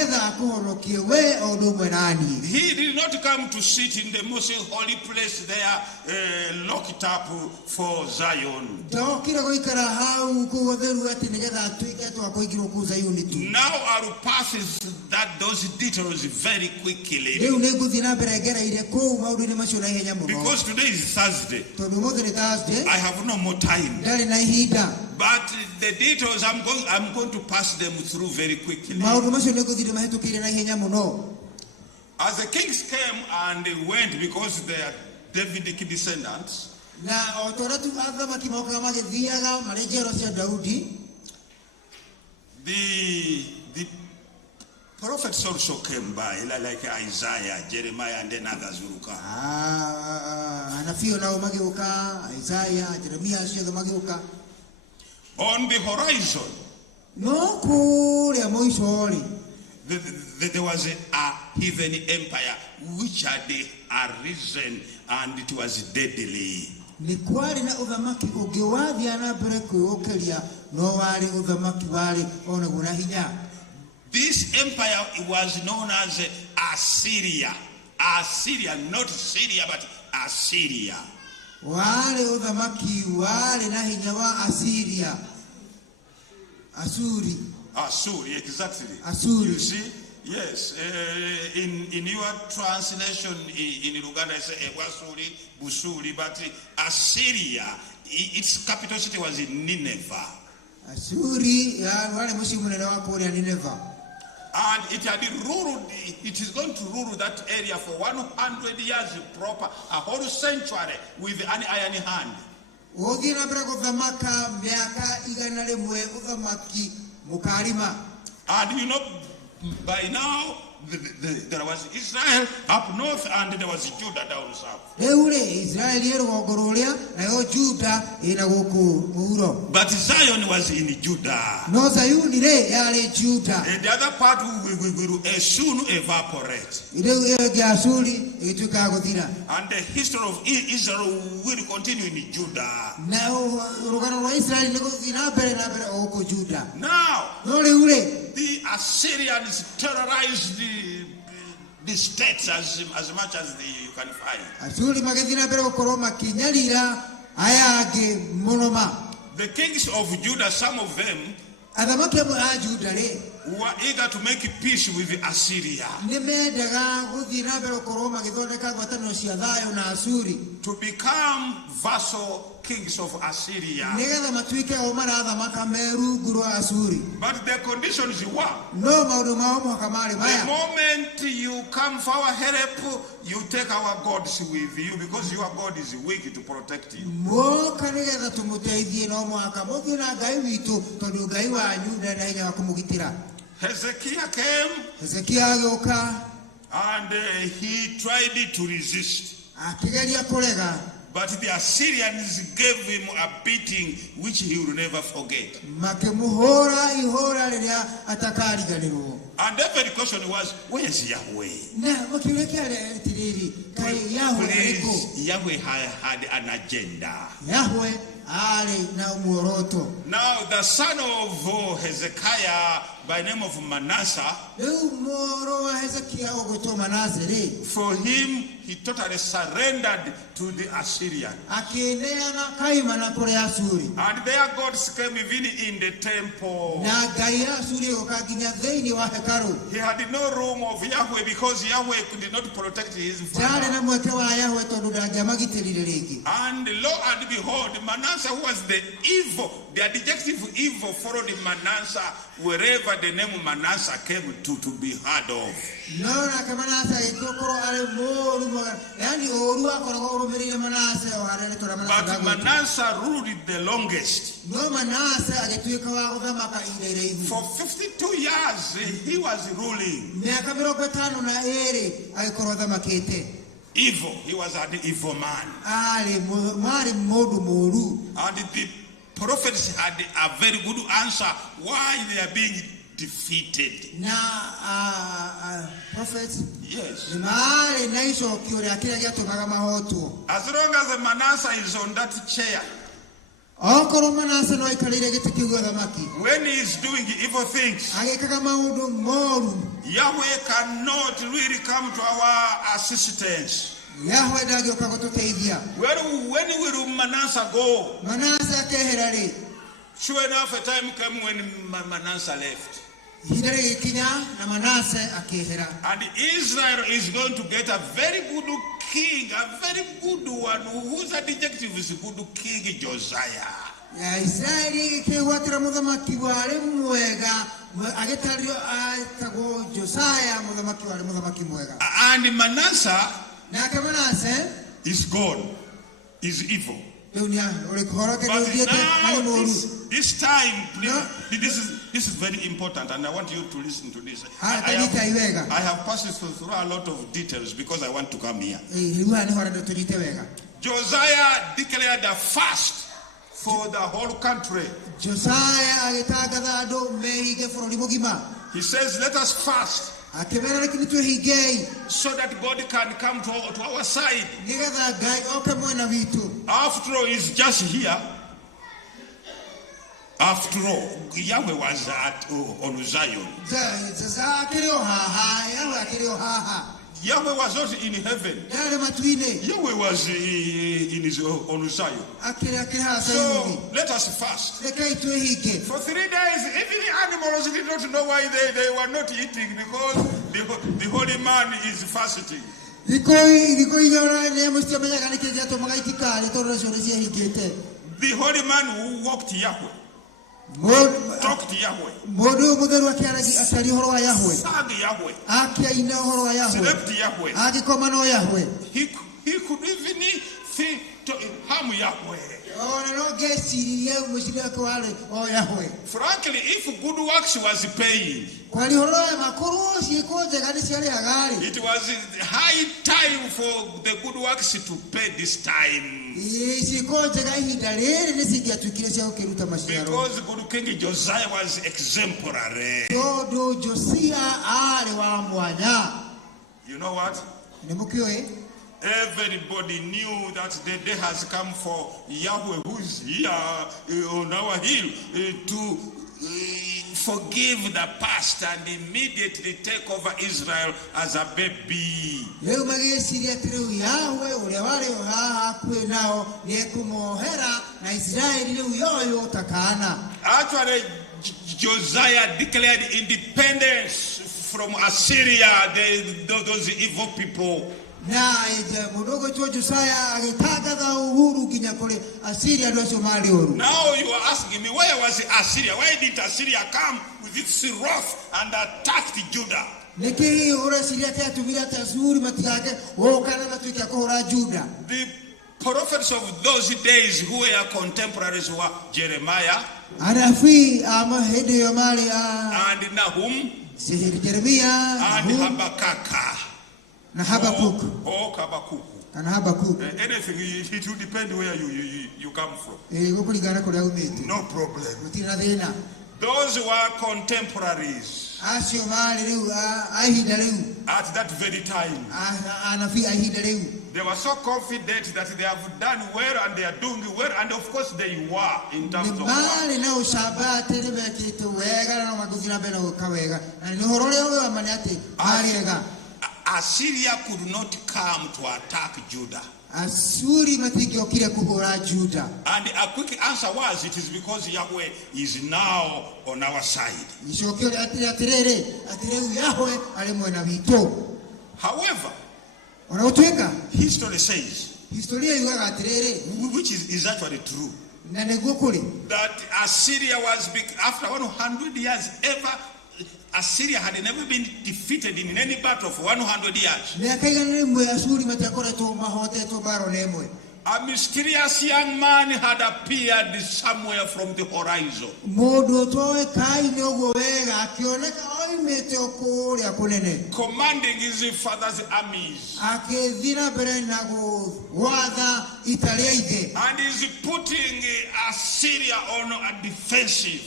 did not come to sit in the most holy place there, locked up for Zion. Now I'll pass those details very quickly. quickly. Because today is Thursday. I have no more time. But the details I'm going to pass them through very quickly. As the kings came and they went because they are Davidic descendants, the prophets also came by, like Isaiah, Jeremiah, and then others will come. On the horizon, there was a heathen empire which had arisen, and it was deadly. This empire was known as Assyria. Assyria, not Syria, but Assyria. Assyria, exactly. You see? Yes. In your translation in Uganda, it's Ewasuri, Busuri, but Assyria, its capital city was in Nineveh. And it had ruled, it is going to rule that area for 100 years proper, a whole century with an iron hand. And you know, by now, there was Israel up north and there was Judah down south. But Zion was in Judah. And the other part will soon evaporate. And the history of Israel will continue in Judah. Now, the Assyrians terrorized the states as much as you can find. The kings of Judah, some of them, were eager to make peace with Assyria, to become vassal kings of Assyria. But the conditions were, the moment you come for our help, you take our gods with you, because your God is weak to protect you. Hezekiah came, and he tried to resist. But the Assyrians gave him a beating which he will never forget. And every question was, where is Yahweh? Please, Yahweh had an agenda. Now the son of Hezekiah, by name of Manasseh, for him, he totally surrendered to the Assyrian. And their gods came even in the temple. He had no room of Yahweh, because Yahweh could not protect his father. And lo and behold, Manasseh, who was the evil, the adjective evil, followed Manasseh wherever the name Manasseh came to be heard of. But Manasseh ruled the longest. For 52 years he was ruling. Evil. He was an evil man. And the prophets had a very good answer why they are being defeated. Prophets? Yes. As long as Manasseh is on that chair, when he is doing evil things, Yahweh cannot really come to our assistance. When will Manasseh go? Sure enough, a time came when Manasseh left. hidare kinya na Manase akehera. And Israel is going to get a very good king, a very good one. Whose adjective is good? King Josiah. Ya Israeli ke watira muthamaki wale mwega agetario atago Josiah muthamaki mwega. And Manasseh is gone, is evil. But now this time, this is very important, and I want you to listen to this. I have passed through a lot of details because I want to come here. Josiah declared a fast for the whole country. He says, let us fast so that God can come to our side. After all, he's just here. After all, Yahweh was on Zion. Yahweh was not in heaven. Yahweh was on Zion. So let us fast. For 3 days, even the animals did not know why they were not eating, because the holy man is fasting. The holy man who walked Yahweh, talked Yahweh, sang Yahweh, slept Yahweh. He could even think to harm Yahweh. Frankly, if good works was paying, it was high time for the good works to pay this time. Because good King Josiah was exemplary. You know what? Everybody knew that the day has come for Yahweh, who is here on our hill, to forgive the past and immediately take over Israel as a baby. Actually, Josiah declared independence from Assyria, those evil people. Now you are asking me, where was Assyria? Why did Assyria come with its wrath and attacked Judah? The prophets of those days who were contemporaries were Jeremiah and Nahum and Habakkuk. Habakkuk. Anything, it will depend where you come from. No problem. Those who are contemporaries at that very time, they were so confident that they have done well and they are doing well, and of course they were in terms of Assyria could not come to attack Judah. And a quick answer was, it is because Yahweh is now on our side. However, history says, which is actually true, that Assyria was big after 100 years ever. Assyria had never been defeated in any battle for 100 years. A mysterious young man had appeared somewhere from the horizon. Commanding his father's armies. And is putting Assyria on a defensive.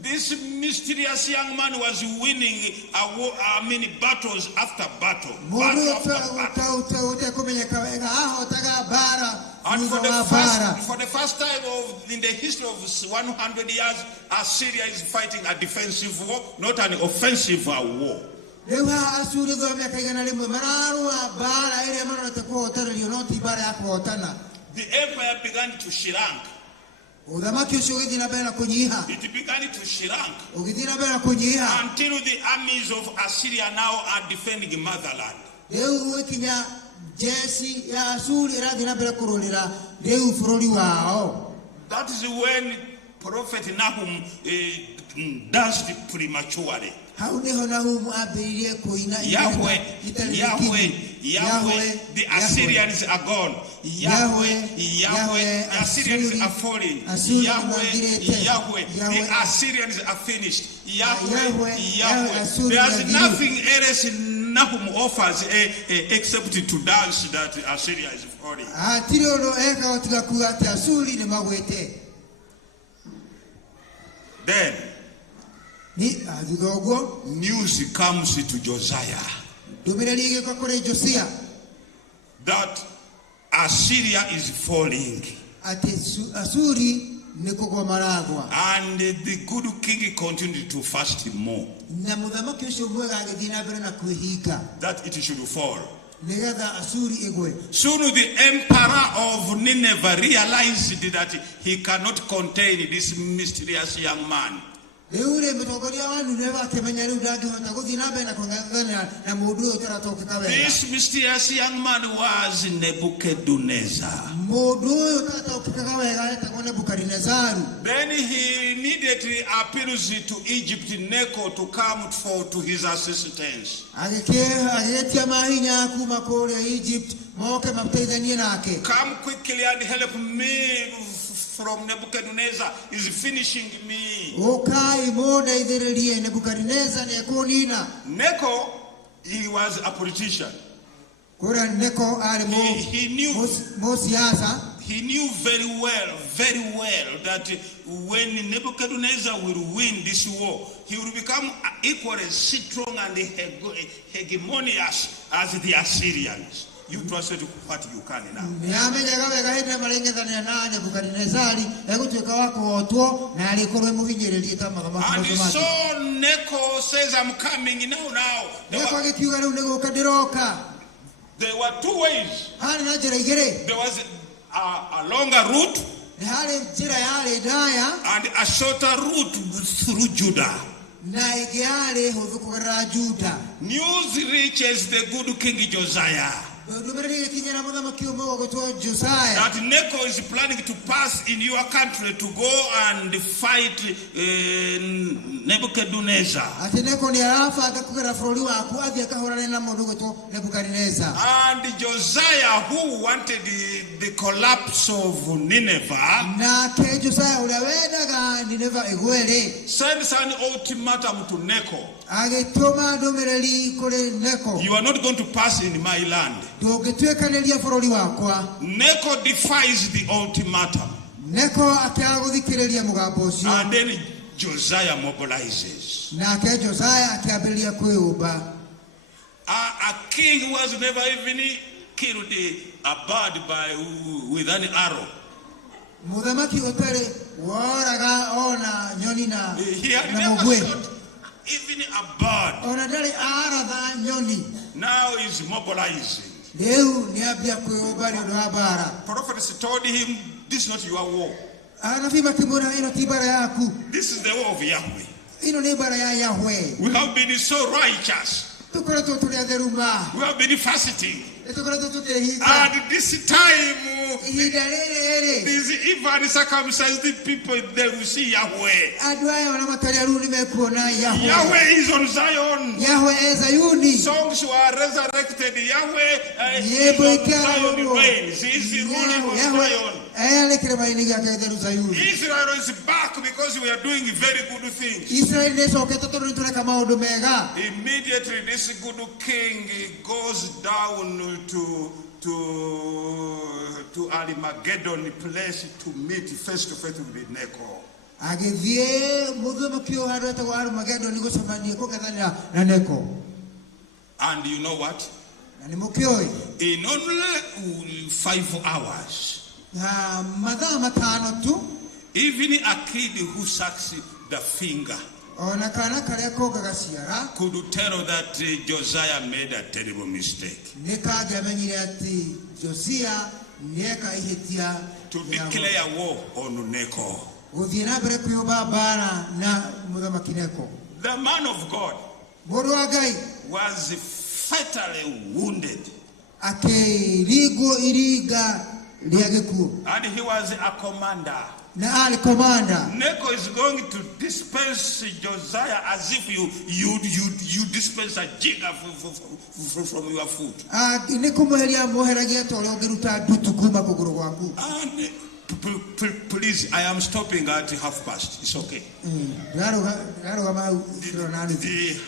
This mysterious young man was winning battles after battle. And for the first time in the history of 100 years, Assyria is fighting a defensive war, not an offensive war. The empire began to shrink. It began to shrink until the armies of Assyria now are defending motherland. That is when Prophet Nahum danced prematurely. Yahweh, the Assyrians are gone. Yahweh, the Assyrians are falling. Yahweh, the Assyrians are finished. Yahweh. There's nothing else Nahum offers except to dance that Assyria is falling. Then news comes to Josiah that Assyria is falling, and the good king continued to fast more that it should fall. Soon the emperor of Nineveh realized that he cannot contain this mysterious young man. This mysterious young man was Nebuchadnezzar. Then he immediately appeals to Egypt Necho to come to his assistance. Come quickly and help me from Nebuchadnezzar is finishing me. Necho, he was a politician. He knew very well that when Nebuchadnezzar will win this war, he will become equally strong and hegemonious as the Assyrians. You translate what you can now. And so Necho says, I'm coming now. There were two ways. There was a longer route and a shorter route through Judah. News reaches the good King Josiah that Necho is planning to pass in your country to go and fight Nebuchadnezzar. And Josiah, who wanted the collapse of Nineveh, sends an ultimatum to Necho. You are not going to pass in my land. Necho defies the ultimatum. And then Josiah mobilizes. A king who has never even killed a bird with an arrow. He had never shot even a bird. Now he's mobilizing. Prophets told him, this is not your war. This is the war of Yahweh. We have been so righteous. We have been fasting. And this time, these even circumcised people, they will see Yahweh. Yahweh is on Zion. Songs were resurrected. Yahweh is on Zion reigns. He is ruling on Zion. Israel is back because we are doing very good things. Immediately this good king goes down to Armageddon place to meet face to face with Necho. And you know what? In only 5 hours, even a kid who sucks the finger could tell that Josiah made a terrible mistake. Neka ihetia to declare war on Neko. Uthina bere kuyoba bara na muthamaki Neko. The man of God Mundu wa Ngai was fatally wounded. Akirigo iriga liagekuo. And he was a commander. Na ali commander. Neko is going to dispense Josiah as if you dispense a jigger from your food. Neko moheria moheragia tole ogeruta dutu kuma kuguru gwaku. And please, I am stopping at 1:30. It's okay.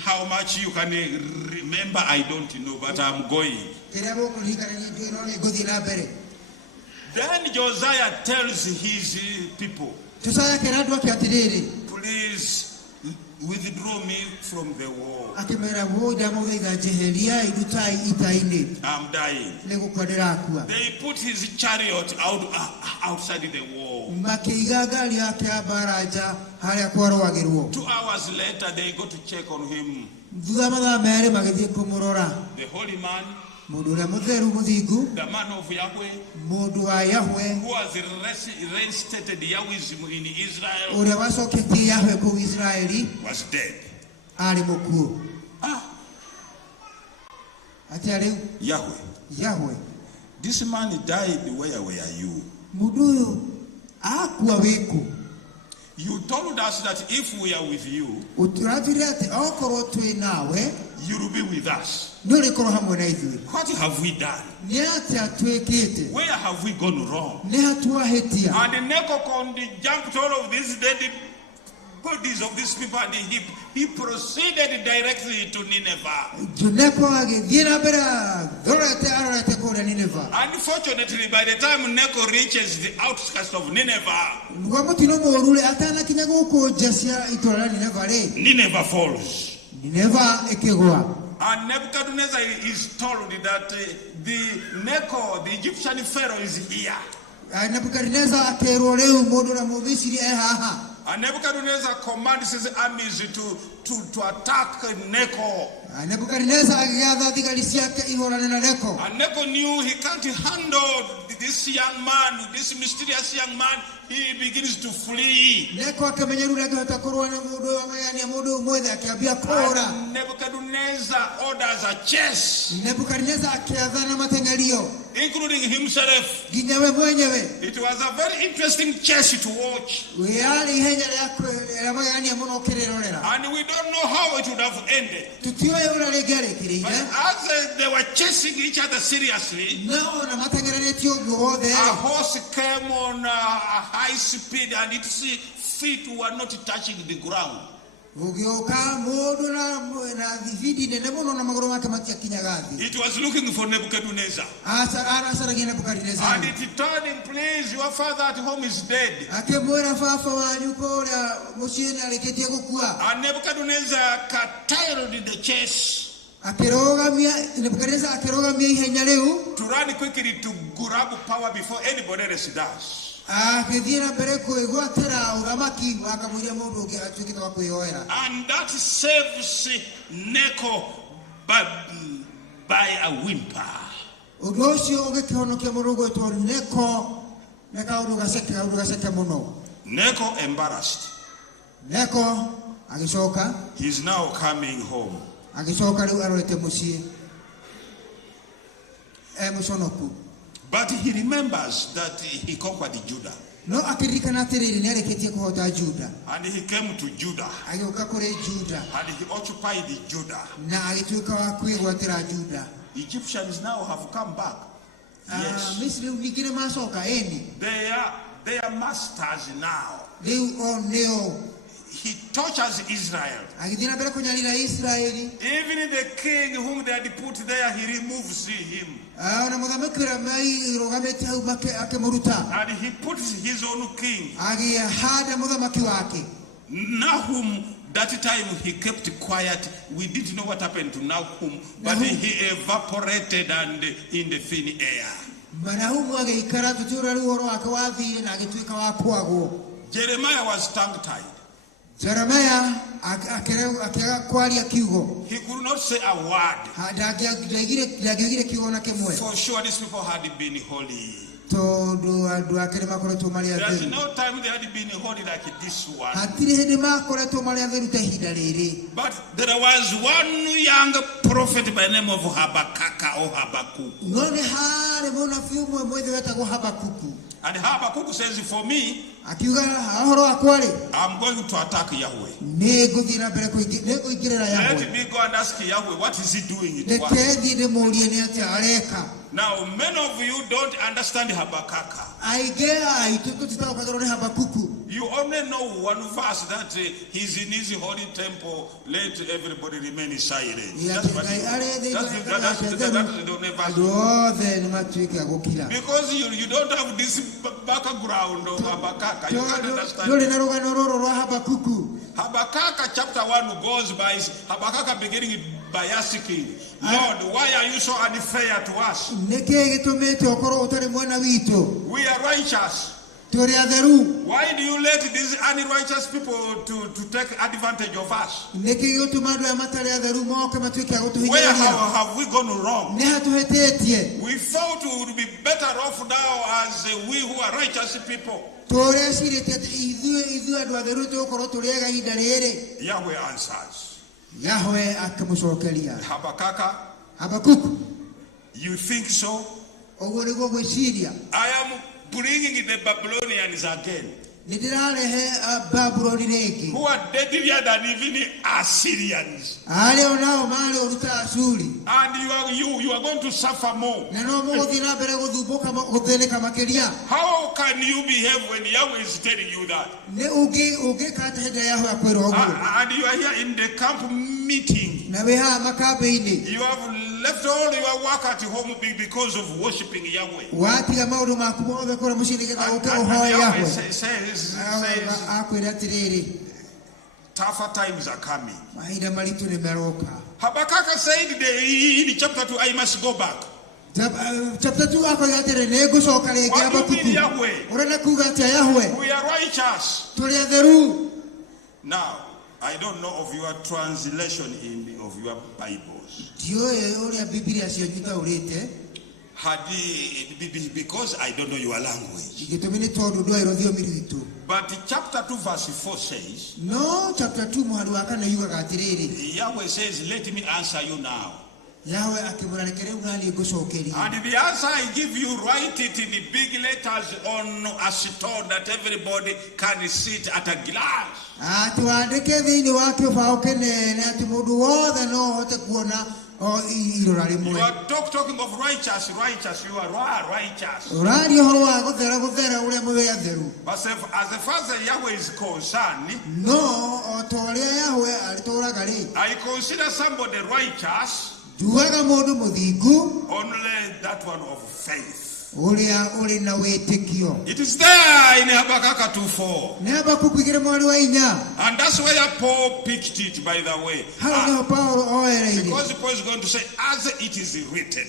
How much you can remember, I don't know, but I'm going. Then Josiah tells his people, please withdraw me from the war. I'm dying. They put his chariot outside the wall. 2 hours later, they go to check on him. The holy man, the man of Yahweh, who has reinstated Yahwism in Israel, was dead. Yahweh. This man died. Where were you? You told us that if we are with you, you will be with us. What have we done? Where have we gone wrong? And Neko jumped all of these dead bodies of these people and he proceeded directly to Nineveh. Unfortunately, by the time Neko reaches the outskirts of Nineveh, Nineveh falls. And Nebuchadnezzar is told that the Neko, the Egyptian Pharaoh, is here. And Nebuchadnezzar commands his armies to attack Neko. And Neko knew he can't handle this young man, this mysterious young man. He begins to flee. And Nebuchadnezzar orders a chase, including himself. It was a very interesting chase to watch. And we don't know how it would have ended. But as they were chasing each other seriously, a horse came on high speed and its feet were not touching the ground. It was looking for Nebuchadnezzar. And it told him, please, your father at home is dead. And Nebuchadnezzar curtailed the chase to run quickly to grab power before anybody else does. And that saves Neko by a whimper. Neko embarrassed. He's now coming home. But he remembers that he conquered Judah. And he came to Judah. And he occupied Judah. Egyptians now have come back. Yes. They are masters now. He tortures Israel. Even the king whom they had put there, he removes him. And he puts his own king. Nahum, that time he kept quiet. We didn't know what happened to Nahum, but he evaporated and in the thin air. Jeremiah was tongue-tied. He could not say a word. For sure these people had been holy. todo andu akere makoretwo mari There's atheru no time they had been holy like this one. hatire hindi makoretwo mari atheru ta ihinda riri. But there was one young prophet by the name of Habakkuk or Habakkuk. No ni hare munabii umwe mwithe wetagwo Habakuku. And Habakkuk says, for me, Akiuga ahoro akwari I'm going to attack Yahweh. ni guthira mbere kuingirira Yahweh. Let me go and ask Yahweh, what is he doing? It was. Rekethi ni murie ni atia areka. Now, many of you don't understand Habakkuk. Aige aitu tutitaukagoro ni Habakuku. You only know one verse that he's in his holy temple, let everybody remain silent. That's what that is the only verse. Because you don't have this background of Habakkuk. You can't understand. Habakkuk chapter 1 goes by Habakkuk beginning by asking, Lord, why are you so unfair to us? We are righteous. Why do you let these unrighteous people to take advantage of us? Where have we gone wrong? We thought we would be better off now as we who are righteous people. Yahweh answers. Habakkuk, you think so? I am bringing the Babylonians again, who are deadlier than even Assyrians, and you are going to suffer more. How can you behave when Yahweh is telling you that? And you are here in the camp meeting. You have left all your work at home because of worshiping Yahweh. And Yahweh says, tougher times are coming. Habakkuk said in chapter 2, I must go back. Chapter 2 What do you mean, Yahweh? We are righteous. Now, I don't know of your translation of your Bibles. Because I don't know your language. But chapter 2 verse 4 says, Yahweh says, let me answer you now. And the answer I give you, write it in the big letters on a stone that everybody can sit at a glance. You are talking of righteous, you are righteous. But as far as Yahweh is concerned, I consider somebody righteous only that one of faith. It is there in Habakkuk 2:4. And that's where Paul picked it, by the way. Because Paul is going to say, as it is written.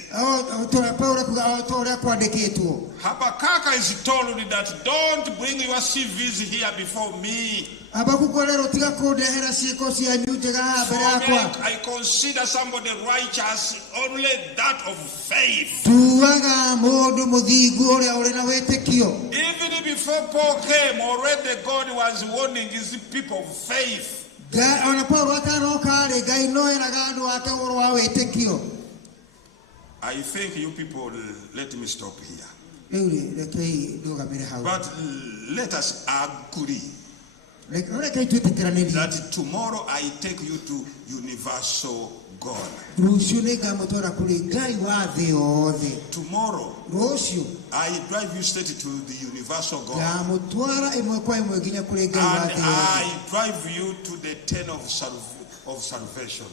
Habakkuk is told that don't bring your CVs here before me. For me, I consider somebody righteous only that of faith. Even before Paul came, already God was warning his people of faith. I think you people, let me stop here. But let us agree that tomorrow I take you to universal God. Tomorrow I drive you straight to the universal God. And I drive you to the tent of salvation.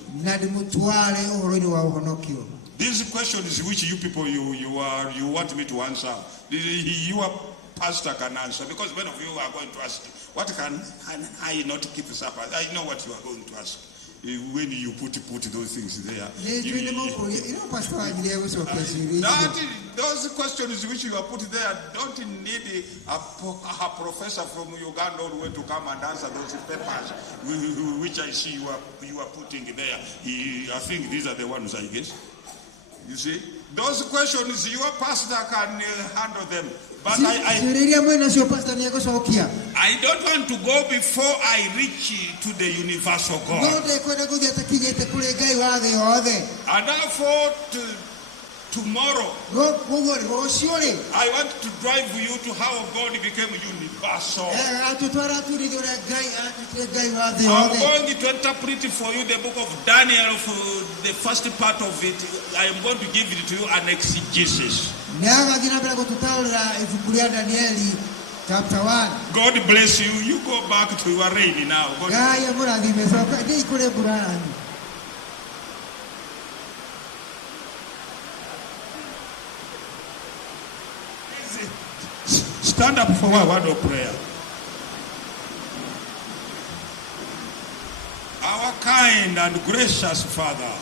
These questions which you people you want me to answer, your pastor can answer, because many of you are going to ask, what can I not keep supper? I know what you are going to ask. When you put those things there, those questions which you are put there don't need a professor from Uganda all the way to come and answer those papers which I see you are putting there. I think these are the ones, I guess. You see? Those questions, your pastor can handle them. But I don't want to go before I reach to the universal God. And therefore, tomorrow, I want to drive you to how God became universal. I'm going to interpret for you the book of Daniel, for the first part of it. I am going to give it to you an exegesis. God bless you. You go back to your reign now. Stand up for a word of prayer. Our kind and gracious Father,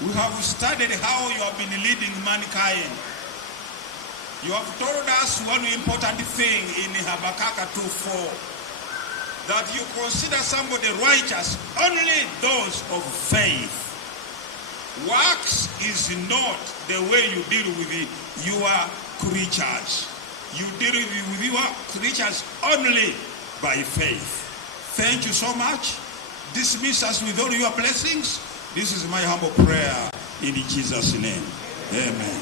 we have studied how you have been leading mankind. You have told us one important thing in Habakkuk 2:4, that you consider somebody righteous only those of faith. Works is not the way you deal with your creatures. You deal with your creatures only by faith. Thank you so much. Dismiss us with all your blessings. This is my humble prayer in Jesus' name. Amen.